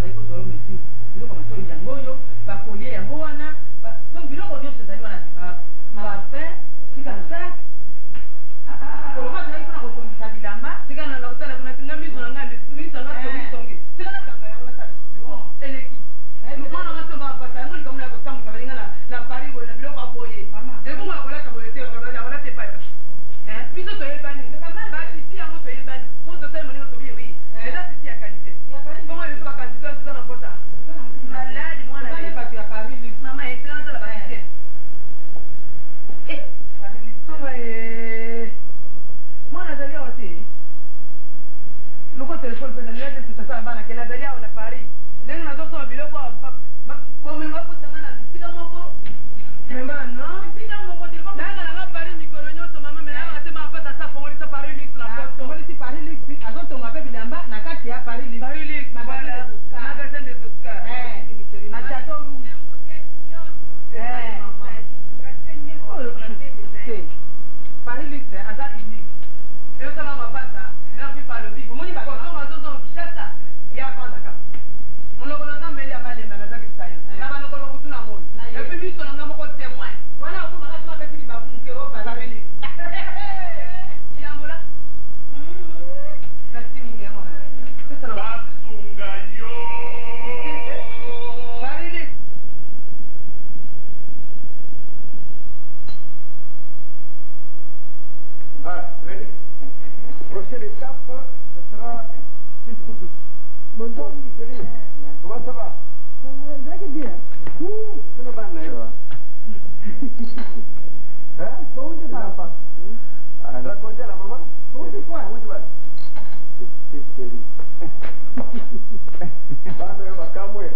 bazali kozwa mesure biloko matoi yango oyo bakolie yango wana donc biloko nyonso ezali wana parfum tika sac koloba azali mpona kotongisa bilamba tika nanga kotala kuna tinga miso na ngai miso na tongi tika na kanga yango nasala eleki mwana mwasi bapasa yango likambo ya kotambwisa balinga na paris boye na biloko aboye elebongo ya kolata boye te olata epai biso toyebani batiti yango toyebani so tosali moningo tobiye wi eza titi ya qualité bongo biso bakantité tuza na mpota maladi mwana bato ya paris mama etikana tala batiti mwana azali awa te loko telefone mpenza nila te tutasala bana ke nazali awa na paris ndenge nazosoma biloko bomengo akosanga na bisika moko membano nanga nanga paris mikolo nyonso mama menanga te mapata sa fongolisa paris lix na poto fongolisi paris lix azotonga mpe bilamba na kati ya paris lix magasin des oscars na chateau rouge paris lix aza unique eyosala mapasa nampi palobi omoni bakotonga azozonga kishasa ya fandaka monoko nanga mbeli ya malemba nazaki sayo na banokolo kutu na moi epuis miso nanga moko témoin wana okomaka tuna beti libaku moke o paris lix yambola merci mingi ya mwana basunga yo paris lix René. Prochaine étape, ce sera un petit coup de Bonjour. chérie. Comment ça va? Dragi bien. Tu n'as pas naïva. Hein? Bon, tu vas. Racontez à la maman. Bon, tu vas. Où tu vas? C'est chérie. Va, mais va, calme-toi.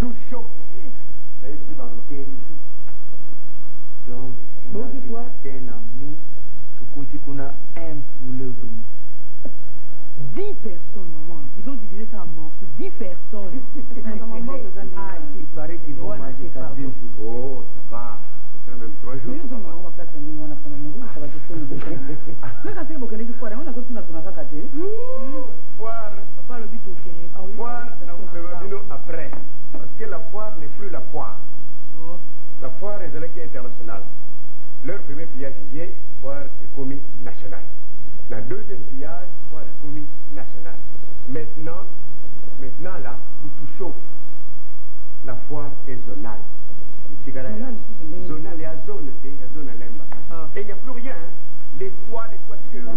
Tout chaud. Et puis, dans le terrible. Donc, on a visité un ami, tu qu'on a un poulet de moi. 10 personnes, maman. Ils ont divisé ça en morceaux. 10 personnes. Ah, il paraît qu'ils vont manger ça 2 jours. Oh, ça va. Ce sera même 3 jours. Foire, après. Parce que la foire n'est plus la foire. La foire est internationale. Leur premier pillage est foire est commis national. Le deuxième pillage, foire est commis national. Maintenant là, où tout chauffe, la foire est zonale. Zonale, il y a zone, il y a zone à l'emba. Et il n'y a plus rien. Hein. Les toits, les toitures,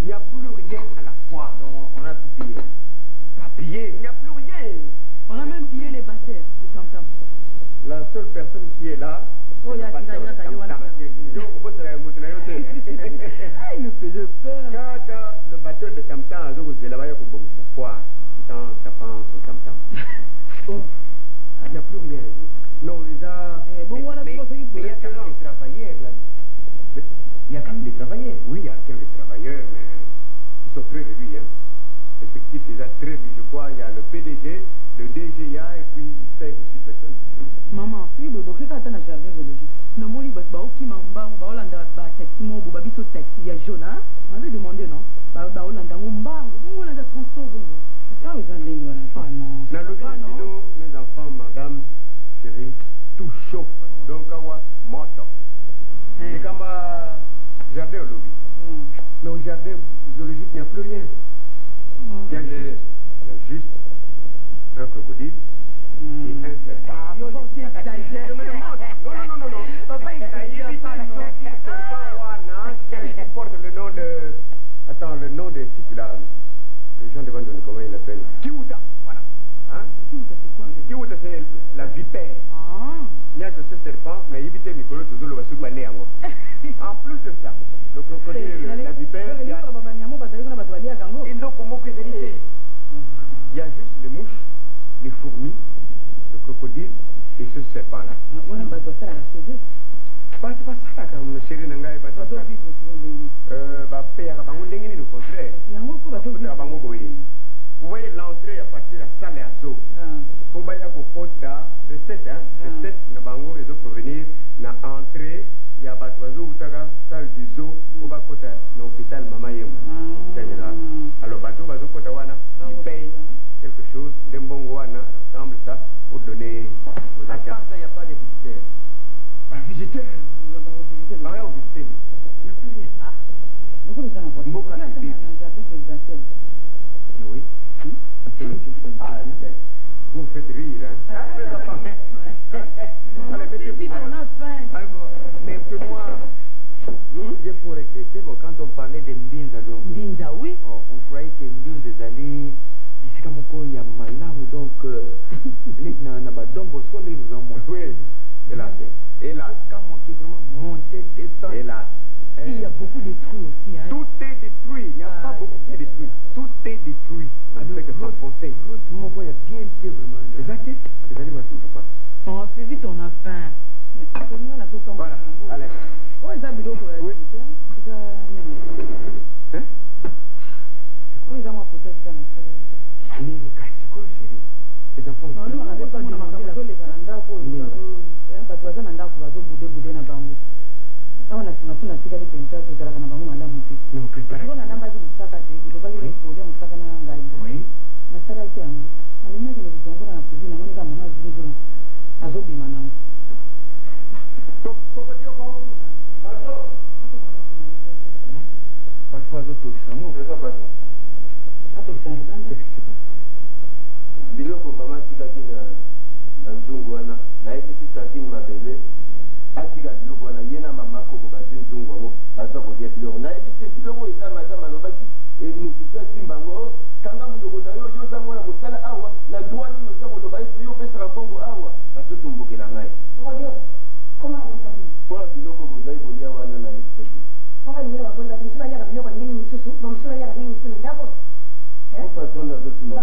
il n'y a plus rien à la foire. Donc, on a tout pillé. Pas pillé, il n'y a plus rien. On a même pillé les batteurs de tam-tam. La seule personne qui est là, Oh, c'est le batteur de tam-tam. Il me faisait peur. Quand le batteur de tam-tam a dit que c'est là-bas pour sa foire, tout en tapant son tam-tam. Il n'y a plus rien. Non, les a... Mais il y a quand même des travailleurs là. Il y a quand même des travailleurs. Oui, il y a quelques travailleurs, mais ils sont très réduits. Hein. Effectif, ils sont très réduits. Je crois il y a le PDG, le DGA et puis 5 ou 6 personnes. Maman, oui, mais beaucoup quand on a jardin zoologique. Non, moi, il y a qui m'a embarqué, on a taxi, moi, on a taxi, il y a jaune, hein. On avait demandé, non? On a transport, Dans le village, mes enfants, madame, chérie, tout chauffe. Donc, awa moto. C'est comme jardin au lobby. Mais au jardin zoologique, il n'y a plus rien. Il y a juste un crocodile et un serpent. Non. Papa, il porte le nom de... Attends, le nom des types là. Les gens devant nous, comment ils l'appellent? Kiouta, voilà. Hein? Kiouta, c'est quoi? Kiouta, c'est la vipère. Il y a que ce serpent, mais il évite mes collègues toujours le basou balé en plus de ça, le crocodile, la vipère, il y a... Il y a juste les mouches, les fourmis, le crocodile et ce serpent là. Pas ça comme chérie Nangaï, pas ça. Au contraire. Vous voyez l'entrée à partir de la salle à Zo. Pour que recette, hein, recette, na bango, ils ont provenir, na entrée, il y a Batwazo, Outara, salle du Zo, au bas côté, l'hôpital Mama Yem. Maria au visiter. Il n'y a plus rien. Ah. Donc, nous allons voir. Mboka, Il y a un jardin présidentiel. Oui. Ah, vous me faites rire, hein? Allez, mettez vite, on a faim. Mais que moi, Il faut regretter, bon, quand on parlait de Mbinza, donc, Mbinza, oui. on croyait que Mbinza allait ici comme il y a malam, donc les donc au sol ils ont moins. oui, hélas, hélas, Quand on qui vraiment monté, descendu. hélas. Il y a beaucoup de trucs aussi, hein. Tout est détruit, il n'y a pas beaucoup qui est détruit. Tout est détruit. On ne fait que s'enfoncer. L'autre mot, il y a bien été vraiment. C'est ça, c'est allé, papa. On a fait vite, on a faim. Voilà, allez. Oui, ça vidéo pour la Oui. Hein? Oui, ça m'a foutu ça. Nini, c'est quoi, chérie? Les enfants, Non, nous, on n'avait pas demandé la chose, les calendars pour le parce que ça n'a pas boudé na bango. Là, on a fini à tika les peintres, tout à la bango, madame Mouti. nous préparons. On a n'amba qui nous saca, il doit pas y aller, on saca na ngai. Oui. Na sala qui a nous. On est que nous sommes dans la cuisine, on est comme on a dit, azobi manang. Parfois, d'autres qui sont C'est ça, patron. Qu'est-ce qui se passe? Biloko mama tikaki na nzungu wana nayebisi tantine mabele atika biloko wana ye na mama koko bazwi nzungu yango baza kolia biloko nayebisi biloko eza madame alobaki mosusu asimba yango kanga mondoko na yo oza mwana mosala awa na droit nini oza koloba esi yo opesaka mbongo awa bazotumbukela ngai mpona biloko bozali kolia wana na yebisaki patron azotuna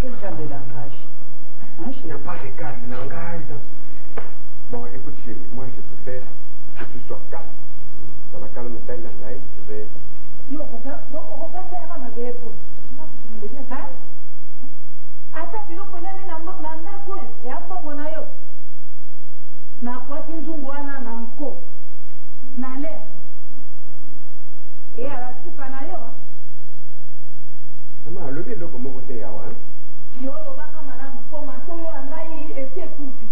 Quel genre de langage? Il n'y a pas de calme, langage. Bon, écoute, chérie, moi je préfère que tu sois calme. Ça va calmer ta langage, je vais. Yo, ata biloko nani na ndako ya mbongo na yo nakwati nzungu wana na nko na lere alasuka na yo Mama, alobi eloko moko te yawa. yo olobaka malamu mpo matoyo ya ngai esi ekufi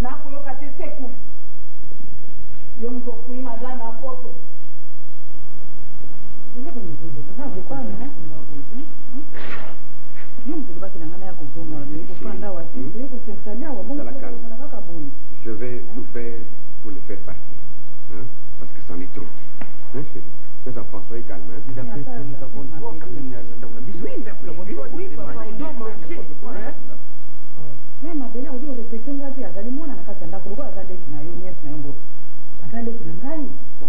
nakoyoka te esi ekufi yo moto okuyima aza na poto Je vais tout faire pour le faire partir. Hein? Parce que c'en est trop. Hein, chérie? Les enfants, soyez calmes. Hein? Mais après tout, nous avons droit quand même à nous avons droit de demander. Mais ma belle, on dit respecter nga ti azali mwana na kati ndako ko azali kina yo nièce na yombo. Azali kina ngai. Bon,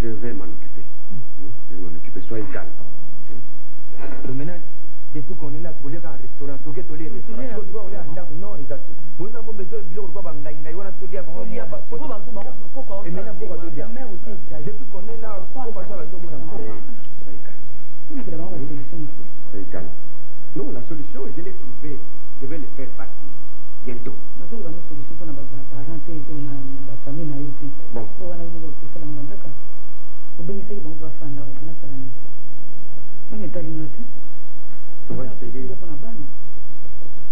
je vais m'en occuper. Je vais m'en occuper, soyez calmes. Maintenant, depuis qu'on est là, tu veux dire un restaurant, tu veux aller au restaurant, tu veux aller à Ndako, non, exact. Vous avez besoin de biloko kwa bangai, ngai wana tu dire comment dire. Et maintenant pourquoi tu dire? Depuis qu'on est là, pourquoi ça va tout le monde? Soyez calmes. Soyez calmes. Non, la solution, je l'ai trouvée. Je vais le faire partir. Bientôt. Bon.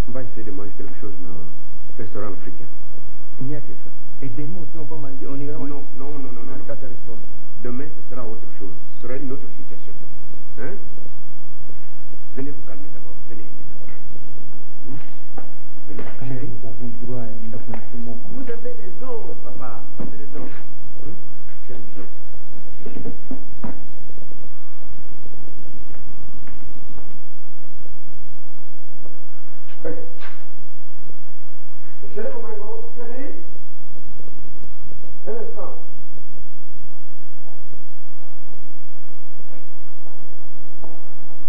On va essayer de manger quelque chose dans le restaurant africain. Il n'y a que ça. Et demain aussi on va manger, on ira manger. Non. Dans le cadre restaurant. Demain, ce sera autre chose. Ce sera une autre situation. Hein? Venez vous calmer d'abord. Venez. Chérie, Nous avons droit à un document. vous avez raison, papa. Vous avez raison. Chérie, hey. Chérie, Omango, chérie. Un instant.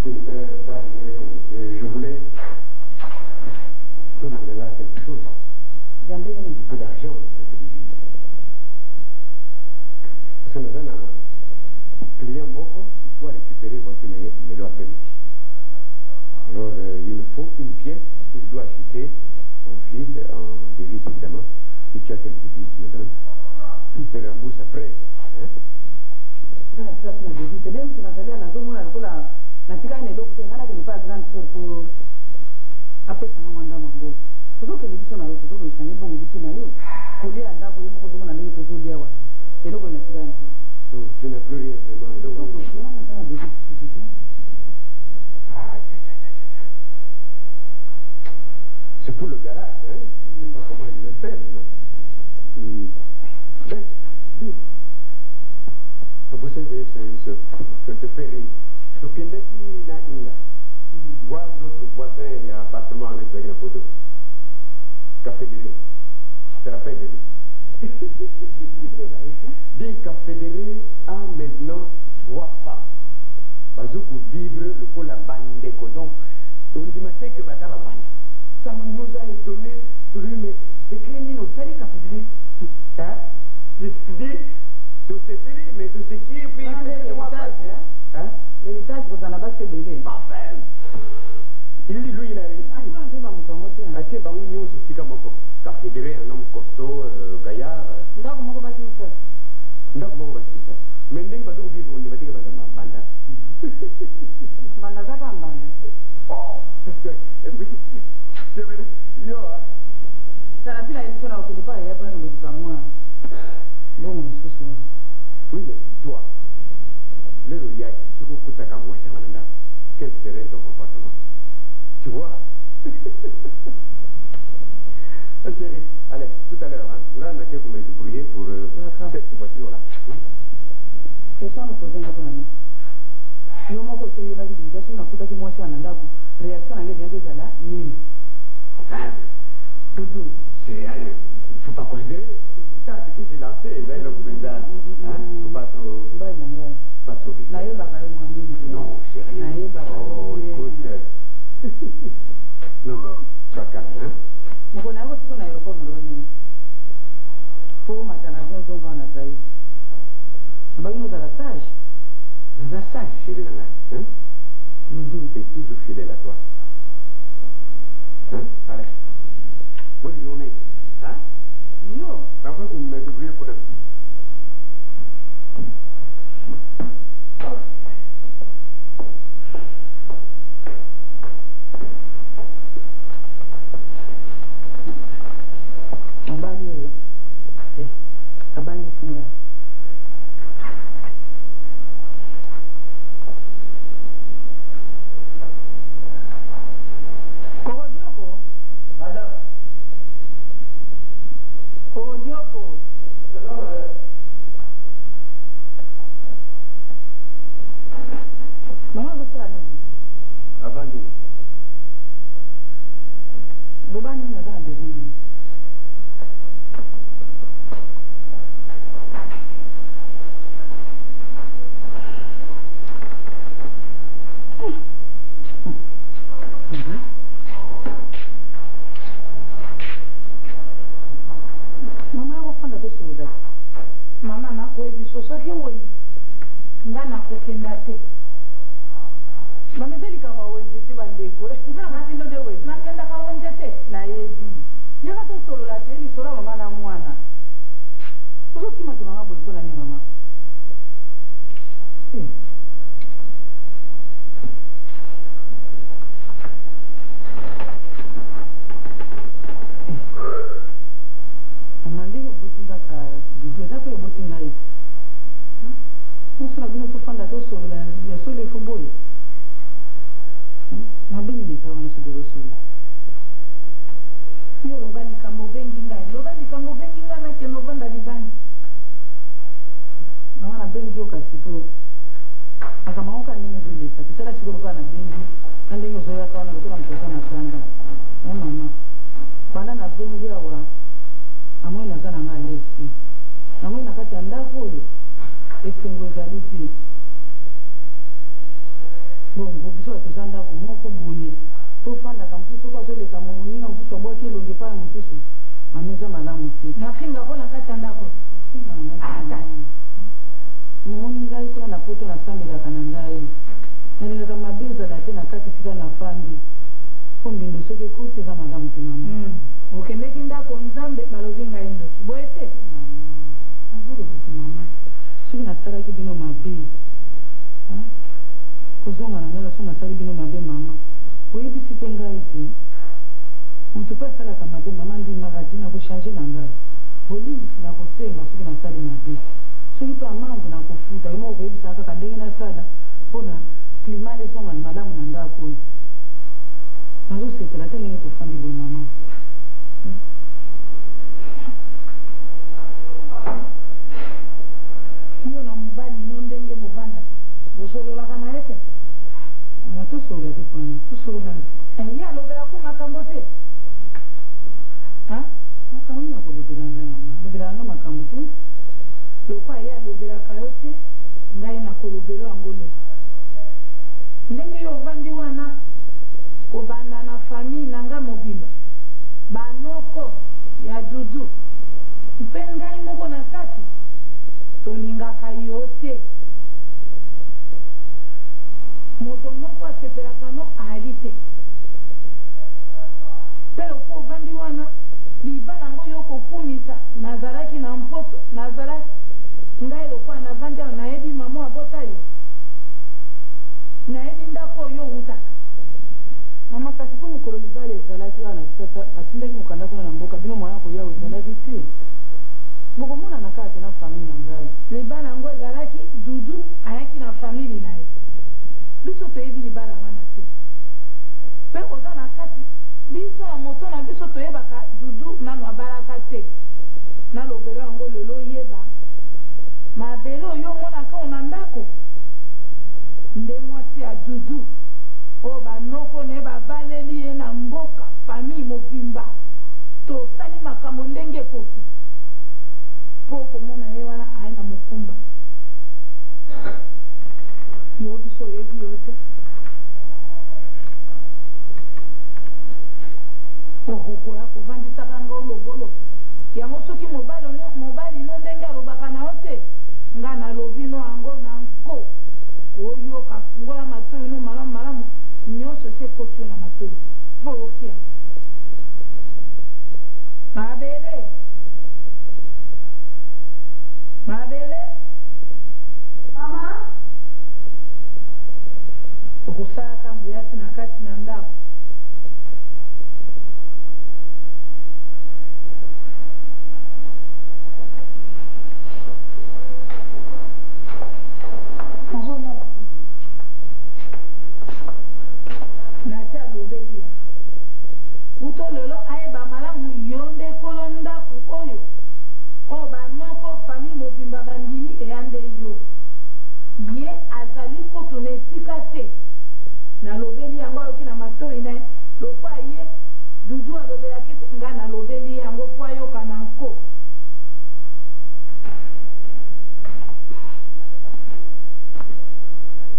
Je voulais vous demander là quelque chose. Un peu d'argent, quelque devise. Parce que nous avons un client moko, il faut récupérer votre meilleur après-midi. Alors, il me faut une pièce que je dois acheter en ville, en devise évidemment. Si tu as quelques devises, tu me donnes. Je te rembourse après. Hein? Kana kila sina bezi. Leo tunazalia na zomo na kula na tika ine loko tengana ke nipa grand sœur pour apesa ngwanda mango. Tuzoke libiso na yo, tuzoke ishanye bongo libiso na yo. Kolia ndako yemo ko zomona leo tozolia wa. Eloko ina tika ine. Donc tu n'as plus rien vraiment. Eloko. C'est pour le garage, hein? Je ne sais pas comment je vais faire maintenant. Ben, dis. Vous savez, ça te fait rire. Tu connais qui n'a inga. Voir notre voisin et appartement avec la photo. Café de riz. Tu te rappelles de lui? Dis Café de riz a maintenant 3 femmes. Parce que vivre le coup la bande de codon. On dit matin que va dans la bande. Ça nous a étonné. Lui, mais c'est créé nos séries Café de riz. Hein? Je me dis, tout c'est fini, mais tout c'est qui, puis hein? L'héritage, vous en avez fait bébé. Enfin, lui, il a réussi. Atie bangu nyonso sika moko. Café de riz, un homme costaud, gaillard. Ndako moko basi misa. Ndako moko basi misa. Mais ndenge bazo vivre, on dit batika baza mbanda. Mbanda zaka mbanda. Oh, et puis, je vais yo. Sana pila ilikuwa na ukilipa ya hapo ndio kukamua. Ndio msusu. Oui, mais toi, le royal, tu peux coûter comme moi, quel serait ton comportement? Tu vois? Chérie, allez, tout à l'heure, hein, on a quelqu'un pour me débrouiller pour cette voiture-là. Question nous poser un peu la main. Yo moko so yo baki déjà sur na kuta ki mwasi anandaku réaction na ngezi ngeza la nini. Enfin, Doudou. c'est allez, faut pas considérer. T'as ce qui s'est lancé, ils ont le président. Hein? Faut pas trop. Mbai na ngai. Pas trop vite. Na yo baka yo mwamini. Non, chérie. Na yo baka. Oh, écoute. Non, non, sois calme, hein? Moko na yo siko na aeroport ndo bani. Po matana vyo zonga na zai. Abaki no za sage. On a ça, chérie, hein? Doudou. Et toujours fidèle à toi. Hein? Allez. Bonne journée. Hein? Yo. Parfois, vous me débrouillez pour le... Mbali yo. Abangi singa. Kokodoko. Madame. Kokodoko. Mama kosala nini? Abandine. Loba nini aza na besoin nini? Mama yakofanda tosolola te. Mama nakoyebiso soki wenye nga nakokenda te. Mama eza likambo wenze te bandeko. Nasindo nde wenze. Nakendaka wenze te. Nayebi. Nyaka tosolola te lisolo ya mama na mwana. Tozokimakimanga boye mpona nini mama? Mama ndenge oboti kaka dudu eza mpe oboti ngai te. Moso na bino tofanda tosolola ya solo efo boye. Mabe nini eza wana so tozosolola? Yo loba likambo bengi ngai. Loba likambo bengi ngai nakende ovanda libani. Mama na bengi yo kasi po makambo yango ka ndenge ezolesa tisala sikoyo lokola na bengi na ndenge ezoyaka wana lokola moto aza na zanda. Mama banda na bengi awa amoi naza na nga lesi namoi na kati ya ndako oyo esengo ezali te bongo biso toza ndako moko boye tofandaka mosusu soki azoleka moninga mosusu abwaki elongi epai ya mosusu mama eza malamu te nafinga ko na kati ya ndako finga na momoni ngai kuna na poto nasambelaka na ngai nalingaka mabe ezala te na kati esika na fandi po mbindo soki ekoti eza malamu te mama okendeki ndako nzambe balobi ngai ndoki boye te azoloba te mama soki nasalaki bino mabe kozonga na ngai soki nasali bino mabe mama oyebisi mpe ngai te moto mpe asalaka mabe mama ndimaka te nakochange na ngai bolimbisi nakosenga soki nasali mabe soki mpe amande nakofuta yo moko koyebisaka kaka ndenge nasala mpona klima ezonga malamu na ndako oyo nazosepela te ndenge tofandi boye mama yo na mobali no ndenge movanda bosololaka na ye te mama tosolola te pana tosolola te ye alobelako makambo te makambo nini akolobela ngai mama alobelaka nga makambo te lokwa ye alobelaka yo te ngai nakolobelo yango le ndenge yo ovandi wana kobanda na famille na ngai mobimba banoko ya dudu mpe ngai moko na kati tolingaka yo te moto moko asepelaka no ali te mpe loko ovandi wana libala yango yo kokumisa nazalaki na mpoto nazalaki ngai lokwa navandi ayo nayebi mama abota yo nayebi ndako oyo owutaka mama kasi mpo mokolo libala ezalaki wana kisasa batindaki mokanda kuna na mboka bino moya koyawo ezalaki te bokomona kaka na famille na ngai libala yango ezalaki dudu ayaki na famille na ye biso toyebi libala wana te mpe oza na kati biso ya moto na biso toyebaka dudu nano abalaka te nalobelo yango lelo oyeba mabele oyo omonaka o na ndako nde mwasi ya dudu oyo banoko ne babaleli ye na mboka famille mobimba tosali makambo ndenge ekoki mpo komona ye wana aye na mokumba yo biso oyebi yo te okokoya kovandisaka nga olobolo yango soki mobali no ndenge alobaka na yo te nga nalobi no yango na nko oyoka fungola matoyi no malamu malamu nyonso se ekoti yo na matoyi mpo oyokia mabele mama okosalaka mbuyasi na kati na ndako nati alobeli ya uto lelo ayeba malamu yo nde ekolo ndako oyo oyo banoko famille mobimba bandimi eya nde yo ye azali kutu na esika te nalobeli yango ayoki na matoyi na ye lokwa ye dudu alobelaki te nga nalobeli yango mpo ayoka na nko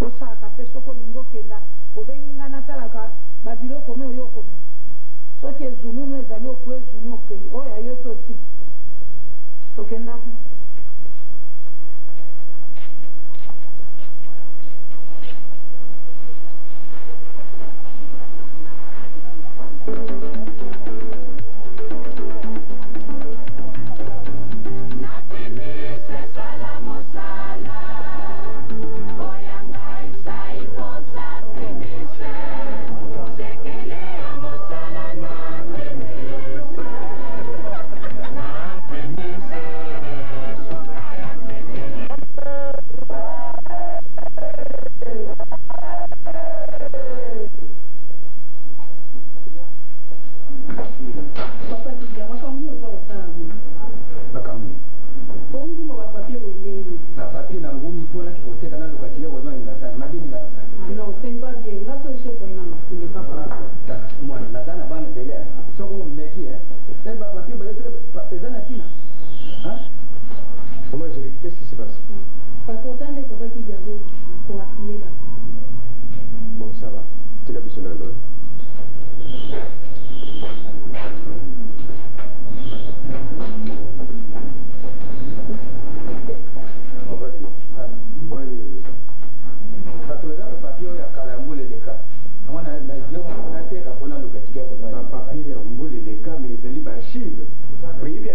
osalaka mpe soki olingi okenda obengi nga natalaka babiloko no oyo okome soki ezununu ezali okuwa ezunu okei oyo ayo tosi tokendaka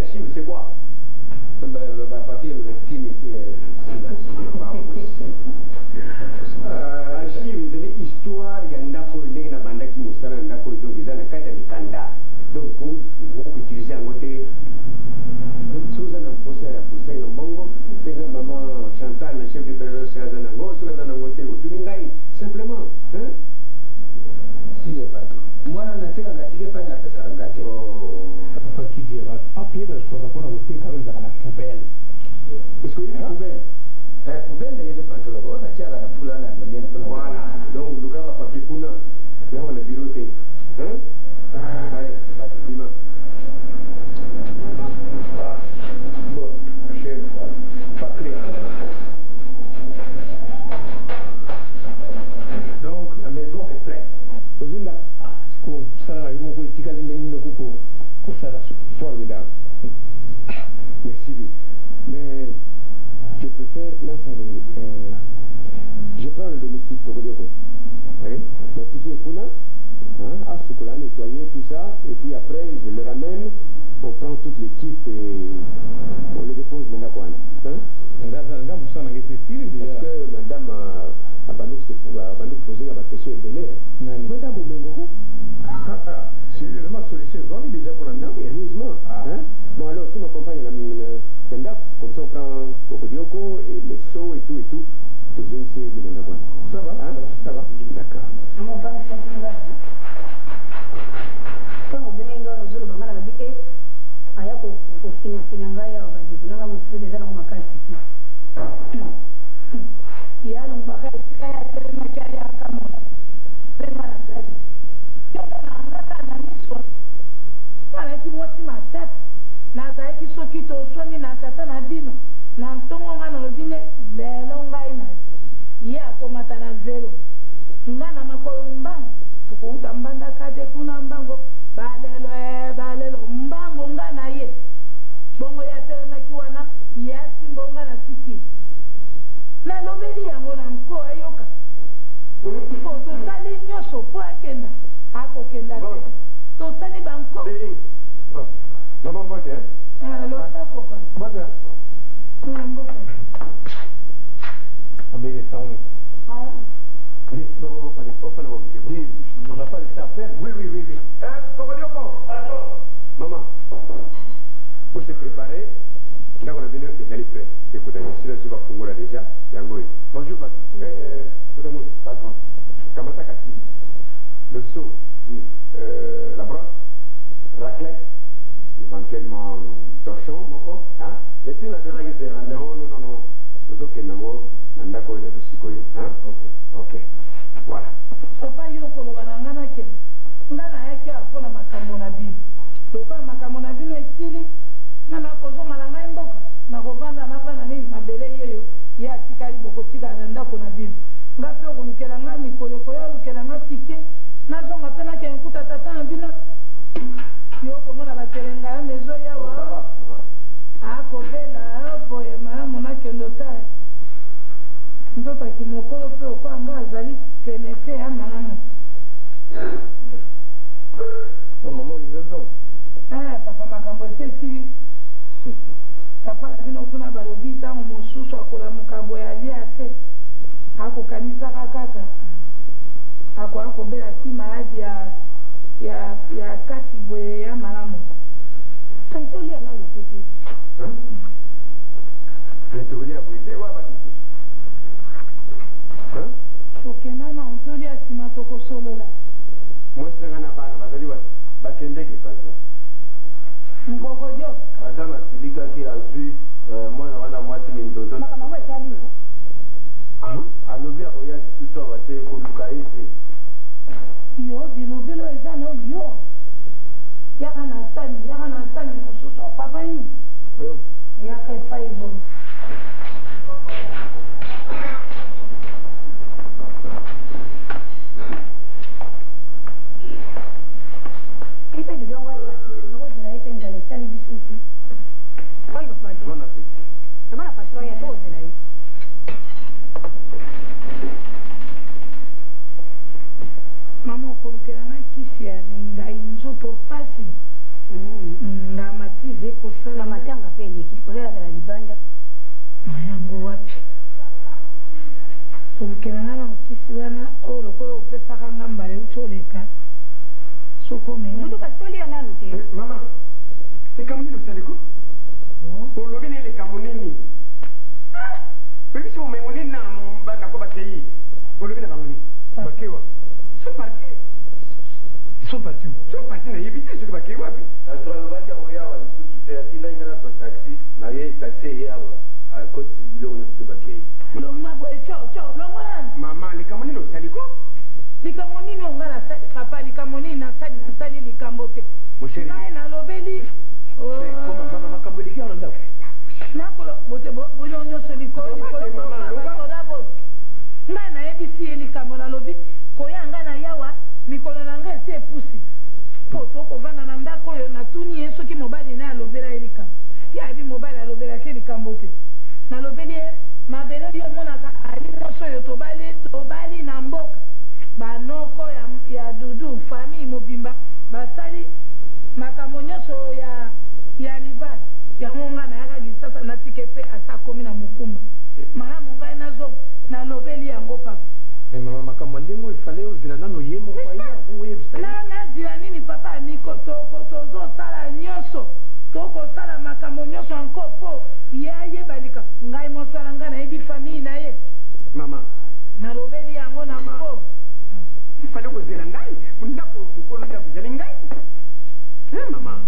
Papier, c'est quoi? Papier, Si le patron. Moi, on a fait un gâteau, pas un gâteau. Papa qui dira, après, je serai pour la route, quand même, dans la poubelle. Est-ce qu'il y a une poubelle? Poubelle, il y a des patrons. On va tirer la poule à la monnaie. Voilà. Donc, le gars va pas plus qu'on a. Là, on a bureauté. Hein? Allez, c'est pas tout. Dis-moi. Bon, chef, pas clair. Donc, la maison est pleine. Ozinda. Formidable. Merci. Mais je préfère je prends le domestique pour dire quoi. Le petit Kuna, à Soukoula, nettoyer tout ça, et puis après je le ramène, on prend toute l'équipe et on le dépose maintenant quoi. Parce que madame a posé la question et belé. Madame Omengo. Sérieusement, sollicité, ils ont mis déjà pour la dame. Sérieusement. Bon alors tu m'accompagnes à la Kenda, comme ça on prend Cocodioko et les seaux et tout. Toujours ici de Mendakwa. Ça va, ça va. D'accord. Mon père c'est un gars. Quand on vient dans le jour de la vie, aya ko financement ya baji kuna kama msiri sana kwa makasi. Ya lomba kai kaya tena kaya kama. Sema na gari. Na zaiki soki to swami na tata na bino na ntongo nga na lobine lelo ngai na ye akomata na velo nga na makolo mbango tukuuta mbanda kate kuna mbango balelo mbango nga na ye bongo ya telemaki wana ye asimbo nga na tiki na lobeli yango na nko ayoka po tosali nyonso po akenda akokenda te tosali banko Maman Bote, hein? L'autre papa. Bote. On n'a pas de temps à perdre. Oui. Maman, pour se préparer, là on a venu les aller prêts. Écoutez, si je vais Congo déjà, Yangoy. Bonjour, patron. Tout le monde. Patron. Kamata Kaki. Le seau, la brosse, raclette, éventuellement torchon, moko. Hein? Est-ce qu'il y a des règles de rendez-vous? Non. Tout ce qui est nango, nandako et le sikoyo. Hein? Ok. Voilà. Papa yoko lo banangana ke. Ngana yake afona makambo na bino. Loka makambo na bino esili. Nana kozonga na ngai mboka. Na kovanda na vana ni mabele yeyo. Ya tikali boko tika na ndako na bino. Ngape okulukela nga mikolo koya lukela nga tike. Nazonga pena ke nkuta tata na bino. Yoko mona batelenga ya mezo yawa. Akobela boye malamu na kendo tae. Nzoto kimokolo pe okwa nga azali pene te ya malamu. Maman, il est dedans. Papa makambo esesi. Papa bino kuna balobi ntango mosusu akolamuka boye alia te. Akokanisaka kaka. Akobela ti maladi ya kati boye ya malamu. Kaitolia nani kuti? Nitulia kuite waba tususu. Tokenda na ontolia sima tokosolola. Mwese ngana bana bazaliwa bakendeke kwanza. Ngogodio. Madame Asilika qui a vu moi na wana mwasi mindondo. Makambo etali. Alobi akoya lisusu abate koluka ete. Yo bilobilo eza no yo. Yaka na sani mosusu papa yi. Yaka epai bo. Ipe dudongo ya zina ipe ngale sali bisusi. Oyo pato. Bon appétit. Mana patro ya to zina yi. Mama okolukela na kisi ya ngai nzoto pasi. Nga matize kosala matanga pe leki kolela la libanda. Mayango wapi? Okolukela na kisi wana o lokolo opesaka ngambale utoleka. Soko menga. Mutu kasitoli nanu te. Mama, ekamunini usaliko? Olobi ne lekamunini. Bebisi umengunini na mbanda ko batei. Olobi na banguni. Bakewa. Sont partis. Ils sont partis où? Ils sont partis na yebite ce que Bakewa fait. Atualobaki oyawa lisusu te atinda ngana to taxi na ye taxi yawa a côté biloko na to Bakewa. Longwa boy ciao longwa. Maman likamoni no saliko. Likamoni no ngala sali papa likamoni na sali likambo te. Mon chéri. Na lobeli. Mais comment maman makambo liki on ndako. Nakolo bote bono nyoso likolo ngai nayebisi ye likambo nalobi koyanga na yawa mikolo na ngai esi epusi mpo tokovanda na ndako oyo natuni ye soki mobali naye alobela ye likambo ye ayebi mobali alobelaki likambo te nalobeli ye mabele oyo omonaka ali nyonso oyo tobali na mboka banoko ya dudu famille mobimba basali makambo nyonso ya libali yango nga nayakaki sasa natike mpe asakomi na mokumba malamu ngai nalobeli yango papa mama makambo ndenge ifale ozila nano ye moko ayebisa nazila nini papa amiko tozosala nyonso tokosala makambo nyonso anko mpo ye ayebalika ngai mosala ngai nayebi famille na ye Maman. nalobeli yango na mpo Ifale kozela ngai ndako mokolo ndako ezali ngai. Maman.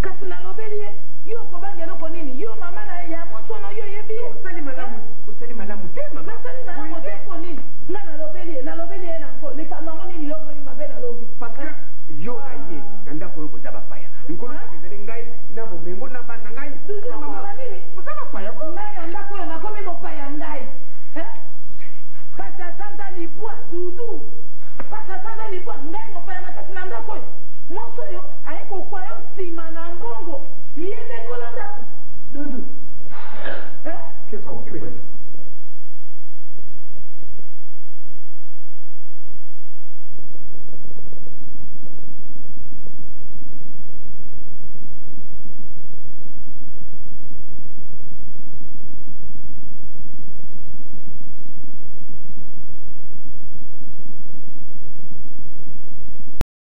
kasi nalobeli ye yo kobanga eloko nini yo mama na ya mosono yo yebi ye Osali malamu te mama. nasali malamu te mpo nini nga nalobeli ye nango likambo yango nini yo moni mabe nalobi Parce que yo na ye na ndako oyo boza bapaya nkolo ndako ezali ngai na bomengo na bana ngai. nini boza bapaya ko ngai na ndako oyo nakomi mopaya ngai kasi asanda libwa dudu kasi asanda libwa ngai mopaya na kati na ndako oyo moso oyo aye kokwa yo nsima na mbongo ye ndekola ndako dudu Qu'est-ce qu'on fait?